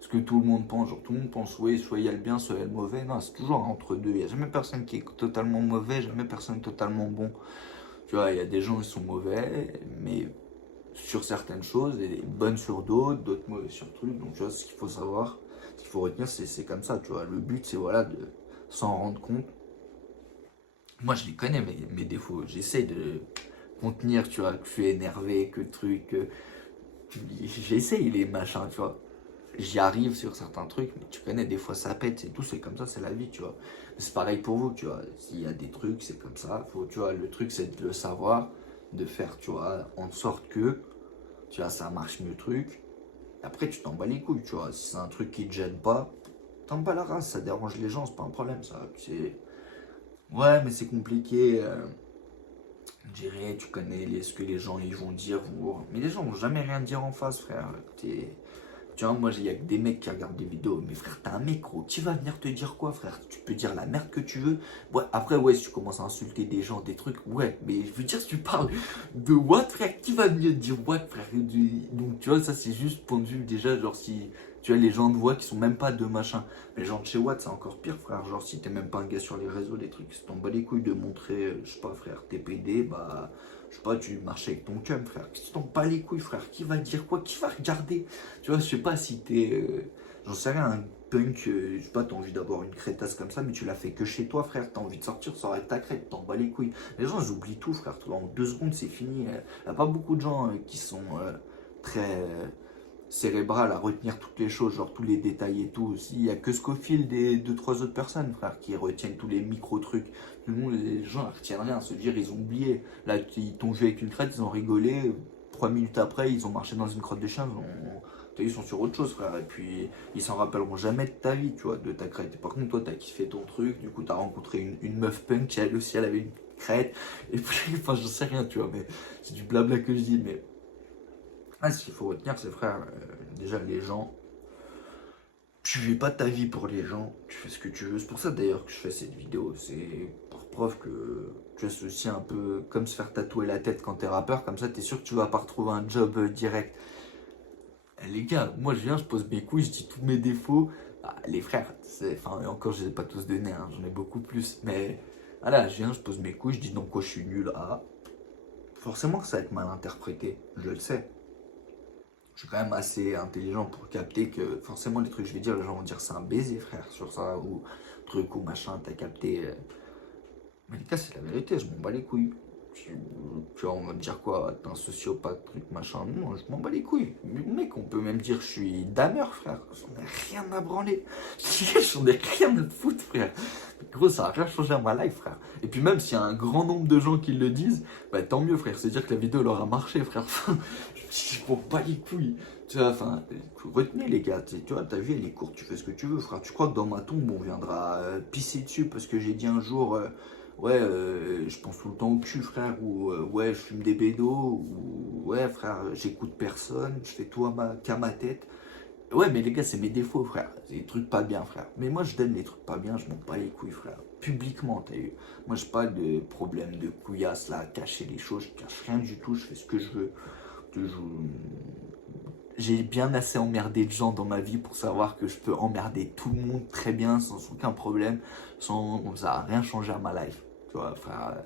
ce que tout le monde pense. Genre, tout le monde pense, oui, soit il y a le bien, soit il y a le mauvais. Non, c'est toujours entre deux. Il n'y a jamais personne qui est totalement mauvais, jamais personne totalement bon. Tu vois, il y a des gens qui sont mauvais, mais sur certaines choses, et bonnes sur d'autres mauvais sur trucs. Donc, tu vois, ce qu'il faut savoir, ce qu'il faut retenir, c'est comme ça, tu vois. Le but, c'est voilà, de s'en rendre compte. Moi, je les connais, mes défauts. J'essaie de contenir, tu vois, que je suis énervé, que le truc. J'essaie les machins, tu vois. J'y arrive sur certains trucs, mais tu connais, des fois ça pète, c'est tout, c'est comme ça, c'est la vie, tu vois. C'est pareil pour vous, tu vois. S'il y a des trucs, c'est comme ça. Faut, tu vois, le truc, c'est de le savoir, de faire, tu vois, en sorte que tu vois, ça marche mieux truc. Après, tu t'en bats les couilles, tu vois. Si c'est un truc qui te gêne pas, t'en bats la race, ça dérange les gens, c'est pas un problème, ça. Ouais, mais c'est compliqué. Je dirais, tu connais ce que les gens ils vont dire. Mais les gens vont jamais rien dire en face, frère. Tu vois, moi, il y a que des mecs qui regardent des vidéos. Mais frère, t'es un mec, gros. Qui va venir te dire quoi, frère? Tu peux dire la merde que tu veux. Ouais, après, ouais, si tu commences à insulter des gens, des trucs, ouais. Mais je veux dire, si tu parles de what, frère, qui va venir te dire what, frère? Donc, tu vois, ça, c'est juste point de vue déjà. Genre, si tu vois les gens de voix qui sont même pas de machin. Mais les gens de chez Watt, c'est encore pire, frère. Genre, si t'es même pas un gars sur les réseaux, des trucs, si t'en bats les couilles de montrer, je sais pas, frère, tes PD, bah. Je sais pas, tu marches avec ton cum, frère. Si tu t'en bats les couilles, frère, qui va dire quoi? Qui va regarder? Tu vois, je sais pas si t'es. J'en sais rien, un punk, je sais pas, t'as envie d'avoir une crétasse comme ça, mais tu l'as fait que chez toi, frère. T'as envie de sortir, ça aurait ta crête, t'en bats les couilles. Les gens, ils oublient tout, frère. En 2 secondes, c'est fini. Y a pas beaucoup de gens qui sont très cérébrales à retenir toutes les choses, genre tous les détails et tout. Il y a que Scofield et 2-3 autres personnes, frère, qui retiennent tous les micro-trucs. Tout le monde, les gens, ils retiennent rien. Se dire, ils ont oublié. Là, ils t'ont joué avec une crête, ils ont rigolé. 3 minutes après, ils ont marché dans une crotte de chien, ils sont sur autre chose, frère. Et puis, ils s'en rappelleront jamais de ta vie, tu vois, de ta crête. Et par contre, toi, t'as kiffé ton truc. Du coup, t'as rencontré une meuf punk qui, elle aussi, elle avait une crête. Et puis, enfin, je sais rien, tu vois, mais c'est du blabla que je dis. Mais ce qu'il faut retenir, c'est, frère, déjà, les gens, tu vis pas ta vie pour les gens, tu fais ce que tu veux. C'est pour ça, d'ailleurs, que je fais cette vidéo. C'est pour preuve que tu vois, c'est aussi un peu comme se faire tatouer la tête quand t'es rappeur. Comme ça, t'es sûr que tu vas pas retrouver un job direct. Les gars, moi je viens, je pose mes couilles, je dis tous mes défauts. Les frères, enfin, et encore, je les ai pas tous donnés, hein, j'en ai beaucoup plus. Mais voilà, je viens, je pose mes couilles, je dis dans quoi je suis nul. Forcément que ça va être mal interprété, je le sais. Je suis quand même assez intelligent pour capter que forcément les trucs que je vais dire, les gens vont dire c'est un baiser, frère, sur ça, ou truc, ou machin, t'as capté. Mais les gars, c'est la vérité, je m'en bats les couilles. Tu vois, on va me dire quoi, t'es un sociopathe, truc machin. Non, je m'en bats les couilles. Mais mec, on peut même dire que je suis dameur, frère. J'en ai rien à branler. J'en ai rien à foutre, frère. Gros, ça a rien changé à ma life, frère. Et puis même s'il y a un grand nombre de gens qui le disent, bah tant mieux, frère. C'est dire que la vidéo elle aura marché, frère. Je m'en bats les couilles. Tu vois, enfin, retenez les gars. Tu vois, ta vie elle est courte, tu fais ce que tu veux, frère. Tu crois que dans ma tombe on viendra pisser dessus parce que j'ai dit un jour. Ouais, je pense tout le temps au cul, frère, ou ouais, je fume des bédos, ou ouais, frère, j'écoute personne, je fais tout qu'à ma tête. Ouais, mais les gars, c'est mes défauts, frère. C'est des trucs pas bien, frère. Mais moi, je donne les trucs pas bien, je m'en bats les couilles, frère. Publiquement, t'as eu. Moi, j'ai pas de problème de couillasse, là, à cacher les choses, je cache rien du tout, je fais ce que je veux. J'ai bien assez emmerdé de gens dans ma vie pour savoir que je peux emmerder tout le monde très bien, sans aucun problème, ça n'a rien changé à ma life. Tu vois, frère,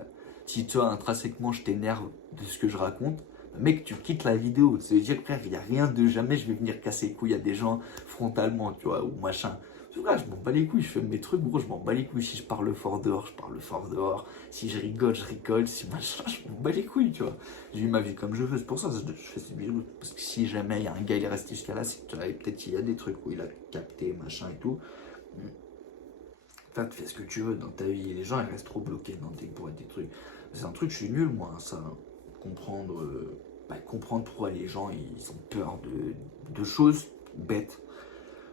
si toi, intrinsèquement, je t'énerve de ce que je raconte, bah, mec, tu quittes la vidéo. Ça veut dire, frère, il n'y a rien de jamais, je vais venir casser les couilles à des gens frontalement, tu vois, ou machin. Frère, je m'en bats les couilles, je fais mes trucs, gros, je m'en bats les couilles. Si je parle fort dehors, je parle fort dehors. Si je rigole, si machin, je m'en bats les couilles, tu vois. J'ai eu ma vie comme je veux, c'est pour ça que je fais cette vidéo. Parce que si jamais il y a un gars, il est resté jusqu'à là, c'est que peut-être il y a des trucs où il a capté, machin et tout. Enfin, tu fais ce que tu veux dans ta vie. Les gens, ils restent trop bloqués dans tes boîtes, des trucs. C'est un truc, je suis nul, moi, ça. Comprendre, comprendre pourquoi les gens, ils ont peur de choses bêtes.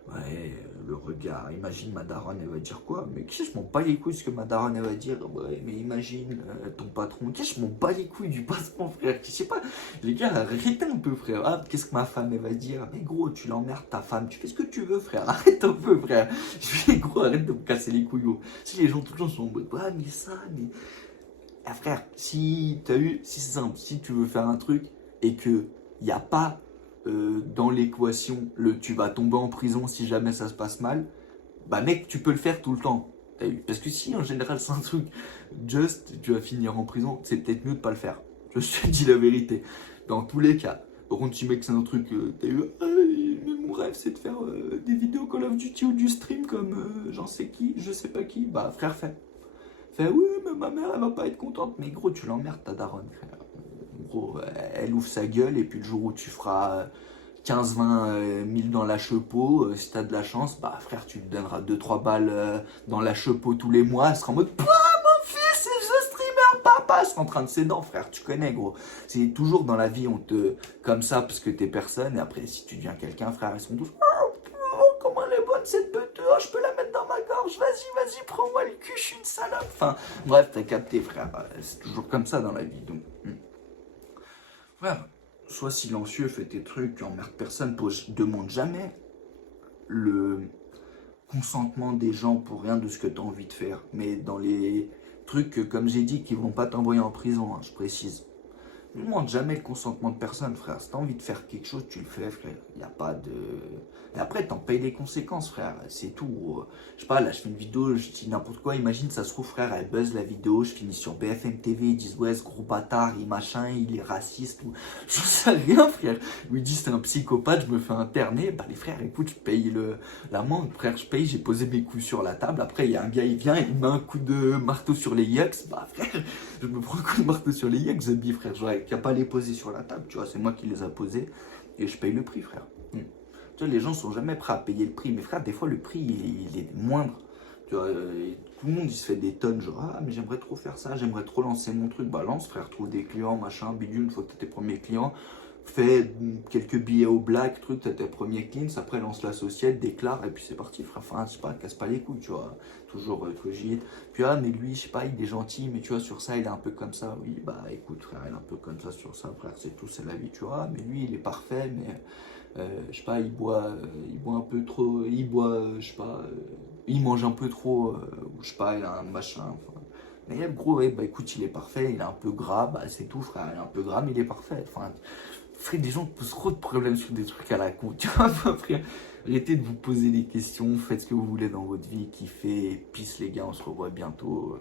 Ouais, le regard. Imagine ma daronne, elle va dire quoi? Mais qui je m'en bats les couilles ce que ma daronne, elle va dire? Ouais, mais imagine ton patron. Qui je m'en bats les couilles du patron, frère? Je sais pas. Les gars, arrêtez un peu, frère. Ah, qu'est-ce que ma femme, elle va dire? Mais gros, tu l'emmerdes ta femme. Tu fais ce que tu veux, frère. Arrête un peu, frère. Je dis, gros, arrête de me casser les couilles, gros. Si les gens, tout le temps, sont en mode, ouais, mais ça, mais. Ah, frère, si t'as eu, si c'est simple, si tu veux faire un truc et que y a pas dans l'équation tu vas tomber en prison si jamais ça se passe mal, bah mec, tu peux le faire tout le temps. T'as vu? Parce que si en général c'est un truc juste, tu vas finir en prison, c'est peut-être mieux de pas le faire. Je te dis la vérité. Dans tous les cas. Par contre, si mec c'est un truc, t'as eu, mais mon rêve c'est de faire des vidéos Call of Duty ou du stream comme j'en sais qui, je sais pas qui, bah frère fais. Fait oui, mais ma mère elle va pas être contente. Mais gros, tu l'emmerdes ta daronne, frère. Gros, elle ouvre sa gueule et puis le jour où tu feras 15-20 000 dans la chepeau, si t'as de la chance, bah frère, tu lui donneras 2-3 balles dans la chepeau tous les mois. Elle sera en mode, mon fils, c'est je streamer, papa. pas, je suis en train de ses dents, frère, tu connais, gros. C'est toujours dans la vie, on te. Comme ça, parce que t'es personne, et après, si tu deviens quelqu'un, frère, ils sont tous. Oh, comment elle est bonne cette bête, oh, je peux la mettre dans ma gorge, vas-y, prends-moi le cul, je suis une salope. Enfin, bref, t'as capté, frère, c'est toujours comme ça dans la vie, donc. Frère, sois silencieux, fais tes trucs, tu emmerdes personne, demande jamais le consentement des gens pour rien de ce que tu as envie de faire. Mais dans les trucs, comme j'ai dit, qui vont pas t'envoyer en prison, hein, je précise. Ne demande jamais le consentement de personne, frère. Si t'as envie de faire quelque chose, tu le fais, frère. Il n'y a pas de. Et après, t'en payes les conséquences, frère. C'est tout. Je sais pas, là, je fais une vidéo, je dis n'importe quoi. Imagine, ça se trouve, frère, elle buzz la vidéo. Je finis sur BFM TV. Ils disent, ouais, ce gros bâtard, il machin, il est raciste. Ou. J'en sais rien, frère. Ou ils disent, c'est un psychopathe, je me fais interner. Bah, les frères, écoute, je paye l'amende, frère. Je paye, j'ai posé mes coups sur la table. Après, il y a un gars, il vient, il met un coup de marteau sur les yeux. Bah, frère, je me prends un coup de marteau sur les yeux, Zabi, frère. J'aurais qu'à pas les poser sur la table, tu vois. C'est moi qui les a posés et je paye le prix, frère. Tu vois, les gens sont jamais prêts à payer le prix. Mais frère, des fois, le prix, il est moindre. Tu vois, tout le monde, il se fait des tonnes. Genre, ah, mais j'aimerais trop faire ça, j'aimerais trop lancer mon truc. Balance, frère, trouve des clients, machin, bidule, une fois que tu as tes premiers clients. Fais quelques billets au black, truc, t'as tes premiers cleans, après lance l'associé, déclare, et puis c'est parti, frère. Enfin, je sais pas, casse pas les couilles, tu vois. Toujours frigide. Puis, ah, mais lui, je sais pas, il est gentil, mais tu vois, sur ça, il est un peu comme ça. Oui, bah écoute, frère, il est un peu comme ça sur ça, frère, c'est tout, c'est la vie, tu vois. Mais lui, il est parfait, mais je sais pas, il boit un peu trop, il boit, je sais pas, il mange un peu trop, ou je sais pas, il a un machin, enfin. Mais gros, ouais, bah écoute, il est parfait, il est un peu gras, bah c'est tout, frère, il est un peu gras, mais il est parfait. Enfin, frère, des gens posent trop de problèmes sur des trucs à la con, tu vois, frère. Arrêtez de vous poser des questions, faites ce que vous voulez dans votre vie, kiffez, peace les gars, on se revoit bientôt.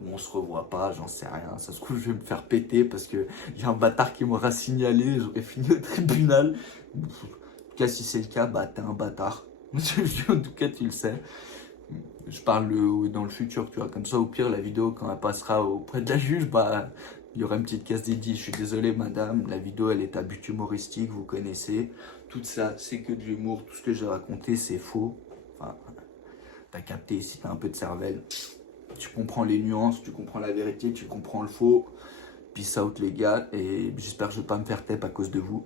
Ou on se revoit pas, j'en sais rien. Ça se trouve, je vais me faire péter parce qu'il y a un bâtard qui m'aura signalé, j'aurais fini au tribunal. En tout cas, si c'est le cas, bah t'es un bâtard. En tout cas, tu le sais. Je parle dans le futur, tu vois. Comme ça, au pire, la vidéo, quand elle passera auprès de la juge, bah il y aura une petite case dédiée. Je suis désolé, madame, la vidéo, elle est à but humoristique, vous connaissez. Tout ça, c'est que de l'humour. Tout ce que j'ai raconté, c'est faux. Enfin, t'as capté, si t'as un peu de cervelle. Tu comprends les nuances, tu comprends la vérité, tu comprends le faux. Peace out, les gars. Et j'espère que je vais pas me faire tape à cause de vous.